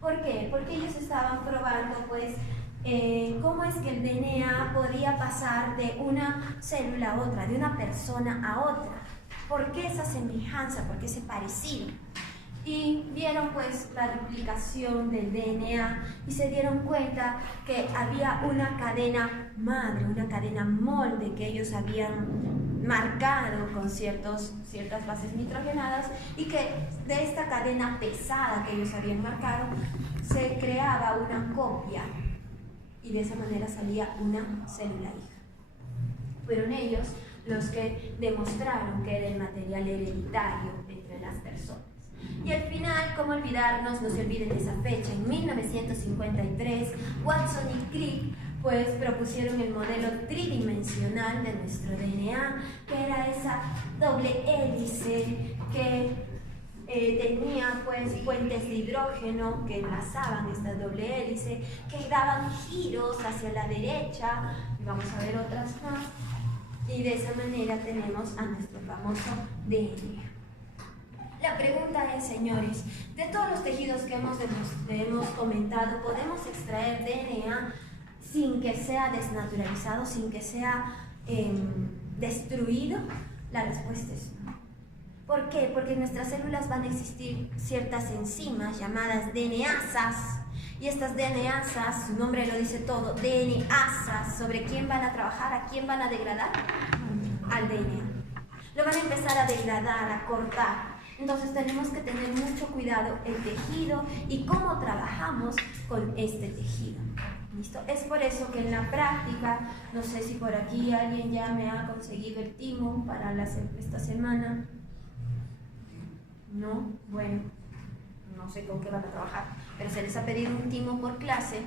¿Por qué? Porque ellos estaban probando, pues, cómo es que el DNA podía pasar de una célula a otra, de una persona a otra. ¿Por qué esa semejanza? ¿Por qué ese parecido? Y vieron, pues, la duplicación del DNA y se dieron cuenta que había una cadena madre, una cadena molde que ellos habían marcado con ciertas bases nitrogenadas, y que de esta cadena pesada que ellos habían marcado se creaba una copia y de esa manera salía una célula hija. Fueron ellos los que demostraron que era el material hereditario entre las personas. Y al final, ¿cómo olvidarnos? No se olviden de esa fecha. En 1953, Watson y Crick, pues, propusieron el modelo tridimensional de nuestro DNA, que era esa doble hélice que tenía, pues, puentes de hidrógeno que enlazaban esta doble hélice, que daban giros hacia la derecha, y vamos a ver otras más, y de esa manera tenemos a nuestro famoso DNA. La pregunta es, señores, de todos los tejidos que hemos comentado, ¿podemos extraer DNA sin que sea desnaturalizado, sin que sea destruido? La respuesta es no. ¿Por qué? Porque en nuestras células van a existir ciertas enzimas llamadas DNAsas, y estas DNAsas, su nombre lo dice todo, DNAsas, ¿sobre quién van a trabajar? ¿A quién van a degradar? Al DNA. Lo van a empezar a degradar, a cortar. Entonces tenemos que tener mucho cuidado el tejido y cómo trabajamos con este tejido. ¿Listo? Es por eso que en la práctica, no sé si por aquí alguien ya me ha conseguido el timo para esta semana. No, bueno, no sé con qué van a trabajar, pero se les ha pedido un timo por clase.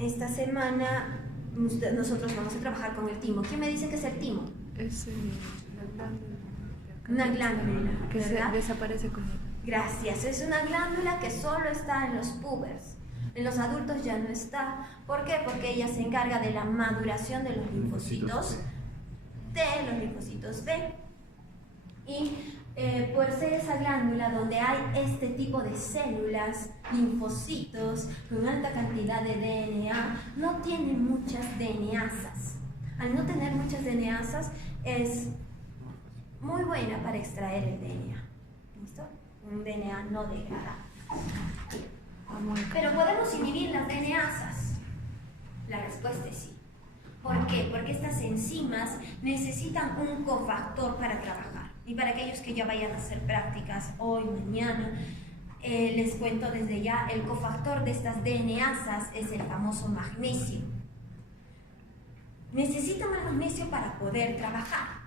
Esta semana nosotros vamos a trabajar con el timo. ¿Quién me dice que es el timo? Es la glándula. Una glándula, que ¿verdad? Desaparece con ella. Gracias, es una glándula que solo está en los pubers. En los adultos ya no está. ¿Por qué? Porque ella se encarga de la maduración de los linfocitos T, los linfocitos B. Y por ser esa glándula donde hay este tipo de células, linfocitos, con alta cantidad de DNA, no tiene muchas DNAsas. Al no tener muchas DNAsas, es muy buena para extraer el DNA. ¿Listo? Un DNA no degradado. Pero ¿podemos inhibir las DNAsas? La respuesta es sí. ¿Por qué? Porque estas enzimas necesitan un cofactor para trabajar. Y para aquellos que ya vayan a hacer prácticas hoy, mañana, les cuento desde ya, el cofactor de estas DNAsas es el famoso magnesio. Necesitan el magnesio para poder trabajar.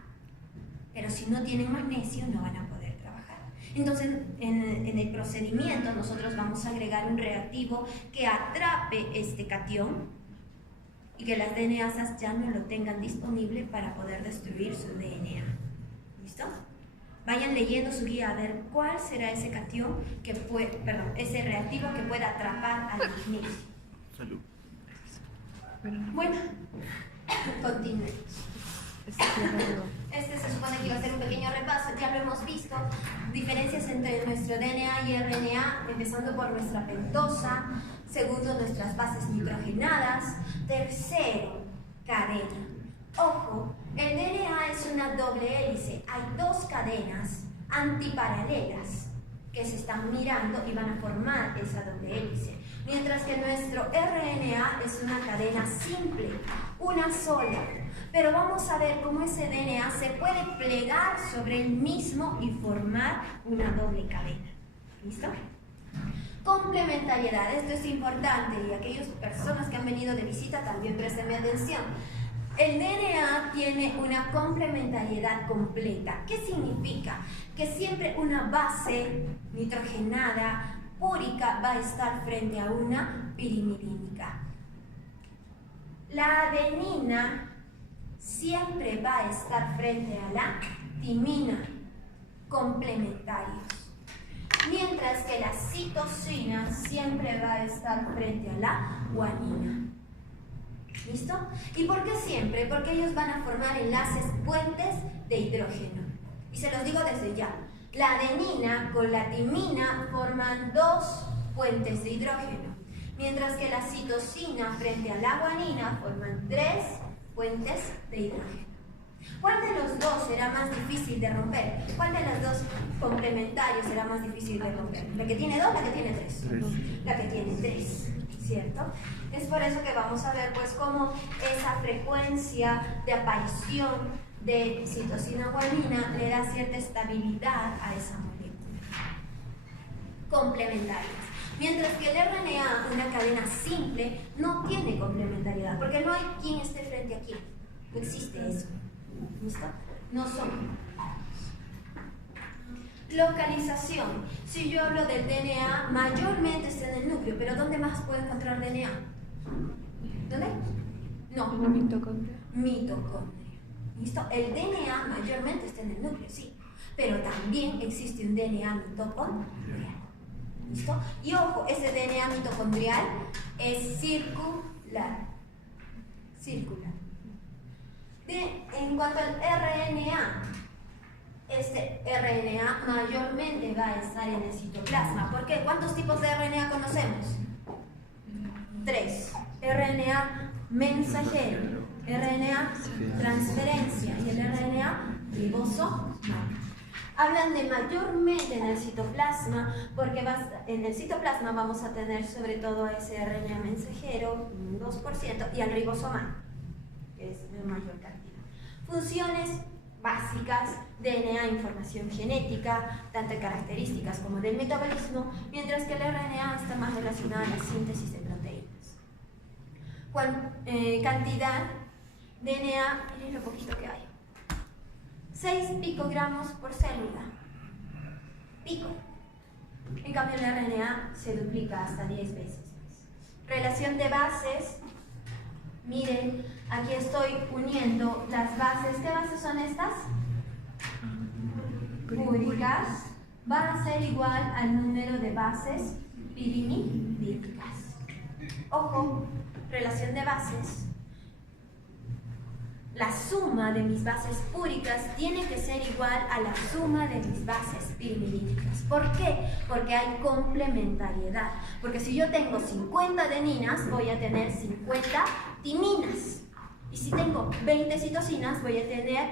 Pero si no tienen magnesio, no van a poder trabajar. Entonces, en el procedimiento, nosotros vamos a agregar un reactivo que atrape este catión y que las DNAsas ya no lo tengan disponible para poder destruir su DNA. ¿Listo? Vayan leyendo su guía a ver cuál será ese catión ese reactivo que pueda atrapar al magnesio. Salud. Bueno, continuemos. Este se supone que iba a ser un pequeño repaso, ya lo hemos visto. Diferencias entre nuestro DNA y RNA, empezando por nuestra pentosa. Segundo, nuestras bases nitrogenadas. Tercero, cadena. Ojo, el DNA es una doble hélice. Hay dos cadenas antiparalelas que se están mirando y van a formar esa doble hélice. Mientras que nuestro RNA es una cadena simple, una sola. Pero vamos a ver cómo ese DNA se puede plegar sobre el mismo y formar una doble cadena. ¿Listo? Complementariedad, esto es importante y aquellas personas que han venido de visita también prestenme atención. El DNA tiene una complementariedad completa. ¿Qué significa? Que siempre una base nitrogenada púrica va a estar frente a una pirimidínica. La adenina siempre va a estar frente a la timina, complementarios. Mientras que la citosina siempre va a estar frente a la guanina. ¿Listo? ¿Y por qué siempre? Porque ellos van a formar enlaces puentes de hidrógeno. Y se los digo desde ya. La adenina con la timina forman dos puentes de hidrógeno, mientras que la citosina frente a la guanina forman tres puentes de hidrógeno. ¿Cuál de los dos será más difícil de romper? ¿Cuál de los dos complementarios será más difícil de romper? ¿La que tiene dos, la que tiene tres? La que tiene tres, ¿cierto? Es por eso que vamos a ver pues cómo esa frecuencia de aparición de citosina-guanina le da cierta estabilidad a esa molécula. Complementarios. Mientras que el RNA, una cadena simple, no tiene complementariedad, porque no hay quien esté frente a quién. No existe eso. ¿Listo? No son. Localización. Si yo hablo del DNA, mayormente está en el núcleo, pero ¿dónde más puedo encontrar DNA? ¿Dónde? No. Mitocondria. Mitocondria. ¿Listo? El DNA mayormente está en el núcleo, sí, pero también existe un DNA mitocondrial. ¿Listo? Y ojo, ese DNA mitocondrial es circular. Circular. En cuanto al RNA, este RNA mayormente va a estar en el citoplasma. ¿Por qué? ¿Cuántos tipos de RNA conocemos? 3. RNA mensajero, RNA transferencia y el RNA ribosomal. Hablan de mayormente en el citoplasma porque en el citoplasma vamos a tener sobre todo ese RNA mensajero, un 2%, y al ribosomal, que es la mayor cantidad. Funciones básicas: DNA, información genética, tanto de características como del metabolismo, mientras que el RNA está más relacionado a la síntesis de proteínas. Cantidad: DNA, miren lo poquito que hay. 6 picogramos por célula. Pico. En cambio el RNA se duplica hasta 10 veces más. Relación de bases. Miren, aquí estoy uniendo las bases. ¿Qué bases son estas? Púricas. Van a ser igual al número de bases pirimidínicas. Ojo, relación de bases. La suma de mis bases púricas tiene que ser igual a la suma de mis bases pirimidínicas. ¿Por qué? Porque hay complementariedad. Porque si yo tengo 50 adeninas, voy a tener 50 timinas. Y si tengo 20 citosinas, voy a tener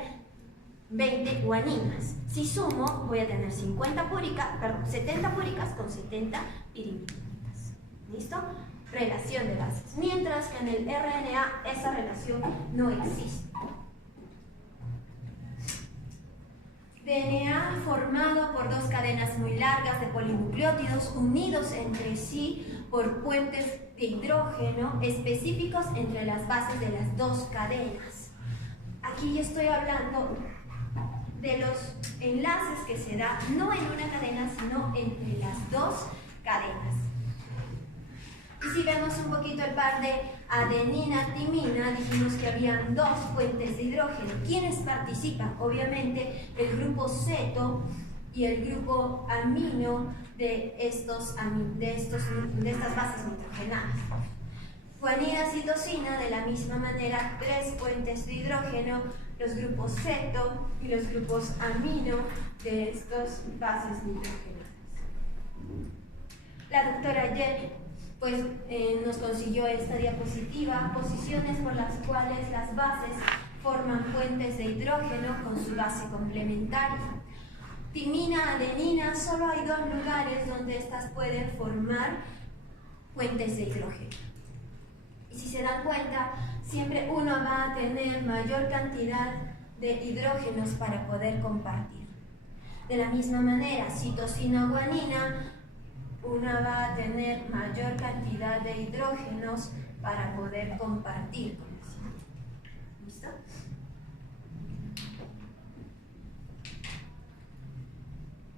20 guaninas. Si sumo, voy a tener 70 púricas con 70 pirimidínicas. ¿Listo? Relación de bases. Mientras que en el RNA esa relación no existe. DNA formado por 2 cadenas muy largas de polinucleótidos unidos entre sí por puentes de hidrógeno específicos entre las bases de las 2 cadenas. Aquí ya estoy hablando de los enlaces que se dan no en una cadena, sino entre las 2 cadenas. Y si vemos un poquito el par de adenina-timina, dijimos que habían 2 puentes de hidrógeno. ¿Quiénes participan? Obviamente el grupo ceto y el grupo amino de estas bases nitrogenadas. Guanina, citosina, de la misma manera, 3 puentes de hidrógeno, los grupos ceto y los grupos amino de estas bases nitrogenadas. La doctora Jenny nos consiguió esta diapositiva, posiciones por las cuales las bases forman puentes de hidrógeno con su base complementaria. Timina, adenina, solo hay 2 lugares donde estas pueden formar puentes de hidrógeno. Y si se dan cuenta, siempre uno va a tener mayor cantidad de hidrógenos para poder compartir. De la misma manera, citosina o guanina, una va a tener mayor cantidad de hidrógenos para poder compartir con el citosina. ¿Listo?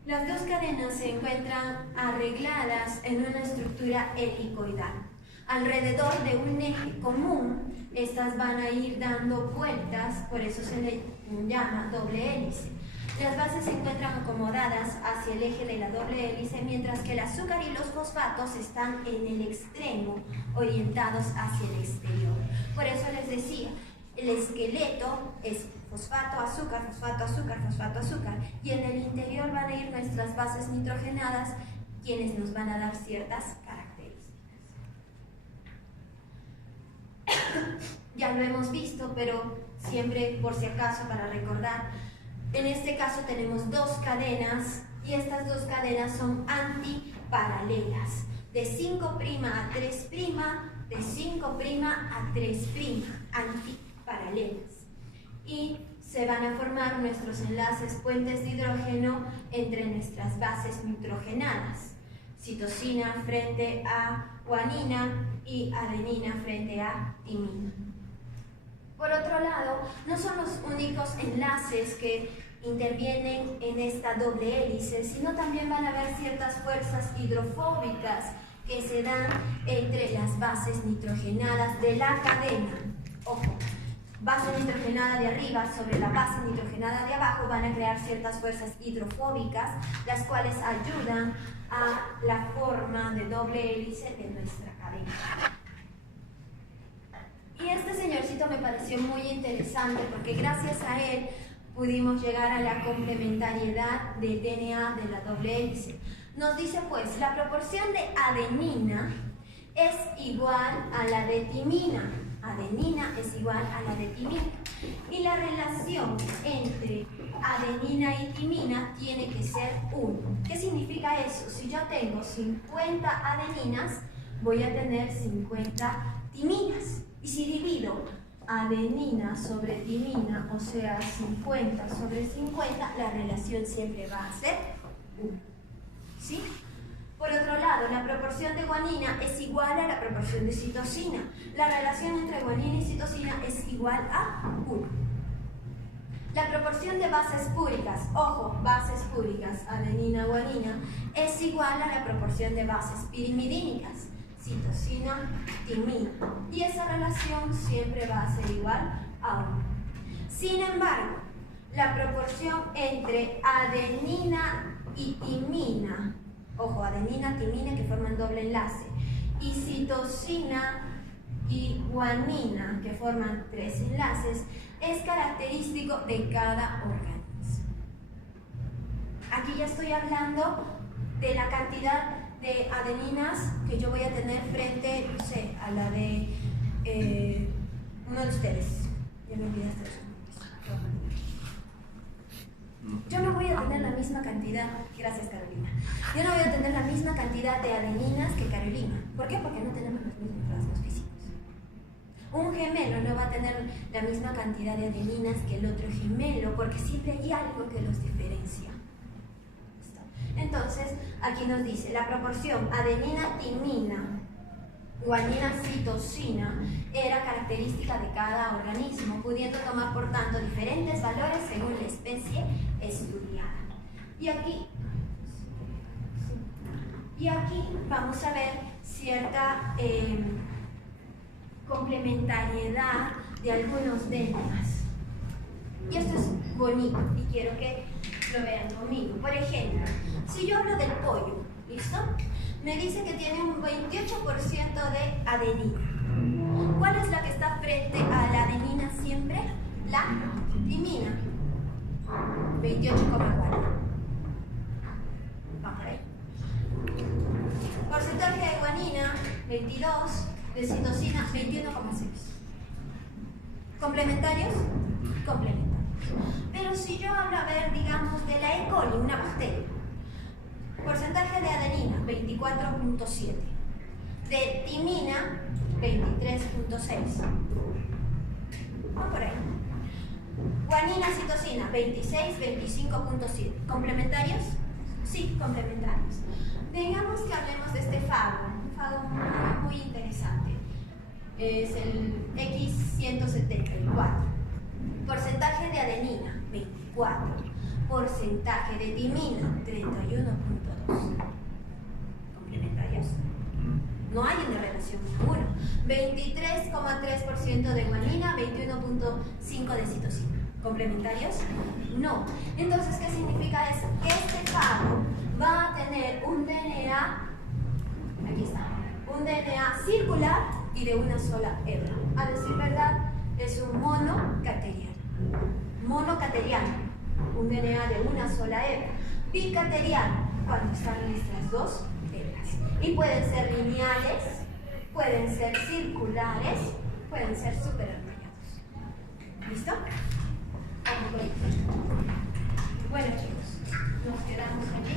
Las 2 cadenas se encuentran arregladas en una estructura helicoidal. Alrededor de un eje común, estas van a ir dando vueltas, por eso se le llama doble hélice. Las bases se encuentran acomodadas hacia el eje de la doble hélice, mientras que el azúcar y los fosfatos están en el extremo, orientados hacia el exterior. Por eso les decía, el esqueleto es fosfato, azúcar, fosfato, azúcar, fosfato, azúcar, y en el interior van a ir nuestras bases nitrogenadas, quienes nos van a dar ciertas características. Ya lo hemos visto, pero siempre por si acaso para recordar, en este caso tenemos 2 cadenas y estas 2 cadenas son antiparalelas, de 5' a 3', de 5' a 3', antiparalelas. Y se van a formar nuestros enlaces puentes de hidrógeno entre nuestras bases nitrogenadas. Citosina frente a guanina y adenina frente a timina. Por otro lado, no son los únicos enlaces que intervienen en esta doble hélice, sino también van a haber ciertas fuerzas hidrofóbicas que se dan entre las bases nitrogenadas de la cadena. Ojo, base nitrogenada de arriba sobre la base nitrogenada de abajo van a crear ciertas fuerzas hidrofóbicas, las cuales ayudan a la forma de doble hélice de nuestra cadena. Y este señorcito me pareció muy interesante porque gracias a él pudimos llegar a la complementariedad del DNA de la doble hélice. Nos dice pues, la proporción de adenina es igual a la de timina. Adenina es igual a la de timina. Y la relación entre adenina y timina tiene que ser 1. ¿Qué significa eso? Si yo tengo 50 adeninas, voy a tener 50 timinas. Y si divido adenina sobre timina, o sea, 50 sobre 50, la relación siempre va a ser 1. ¿Sí? Por otro lado, la proporción de guanina es igual a la proporción de citosina. La relación entre guanina y citosina es igual a 1. La proporción de bases púricas, ojo, bases púricas, adenina, guanina, es igual a la proporción de bases pirimidínicas, citosina, timina. Y esa relación siempre va a ser igual a 1. Sin embargo, la proporción entre adenina y timina, ojo, adenina, timina que forman doble enlace, y citosina y guanina que forman 3 enlaces, es característico de cada organismo. Aquí ya estoy hablando de la cantidad de adeninas que yo voy a tener frente, no sé, a la de uno de ustedes. Ya me olvidaste los nombres. Yo no voy a tener la misma cantidad, gracias Carolina, yo no voy a tener la misma cantidad de adeninas que Carolina. ¿Por qué? Porque no tenemos los mismos rasgos físicos. Un gemelo no va a tener la misma cantidad de adeninas que el otro gemelo, porque siempre hay algo que los diferencia. ¿Listo? Entonces, aquí nos dice, la proporción adenina-timina, guanina-citosina era característica de cada organismo, pudiendo tomar por tanto diferentes valores según la especie estudiada. Y aquí vamos a ver cierta complementariedad de algunos DNAs. Y esto es bonito y quiero que lo vean conmigo. Por ejemplo, si yo hablo del pollo, ¿listo? Me dice que tiene un 28% de adenina. ¿Cuál es la que está frente a la adenina siempre? La timina. 28,4. Vamos por ahí. Porcentaje de guanina, 22. De citosina, 21,6. ¿Complementarios? Complementarios. Pero si yo hablo, a ver, digamos, de la E. coli, una bacteria. Porcentaje de adenina, 24,7. De timina, 23,6. Vamos por ahí. Guanina, citosina, 26, 25,7. ¿Complementarios? Sí, complementarios. Digamos que hablemos de este fago. Un fago muy interesante. Es el X174. Porcentaje de adenina, 24. Porcentaje de timina, 31,2. ¿Complementarios? No hay una relación ninguna. 23,3% de guanina, 21,5% de citosina. ¿Complementarios? No. Entonces, ¿qué significa eso? Que este fago va a tener un DNA, aquí está, un DNA circular y de una sola hebra. A decir verdad, es un monocateriano. Monocateriano, un DNA de una sola hebra. Bicateriano, cuando están nuestras dos hebras. Y pueden ser lineales, pueden ser circulares, pueden ser superenrollados. ¿Listo? Bueno chicos, nos quedamos aquí.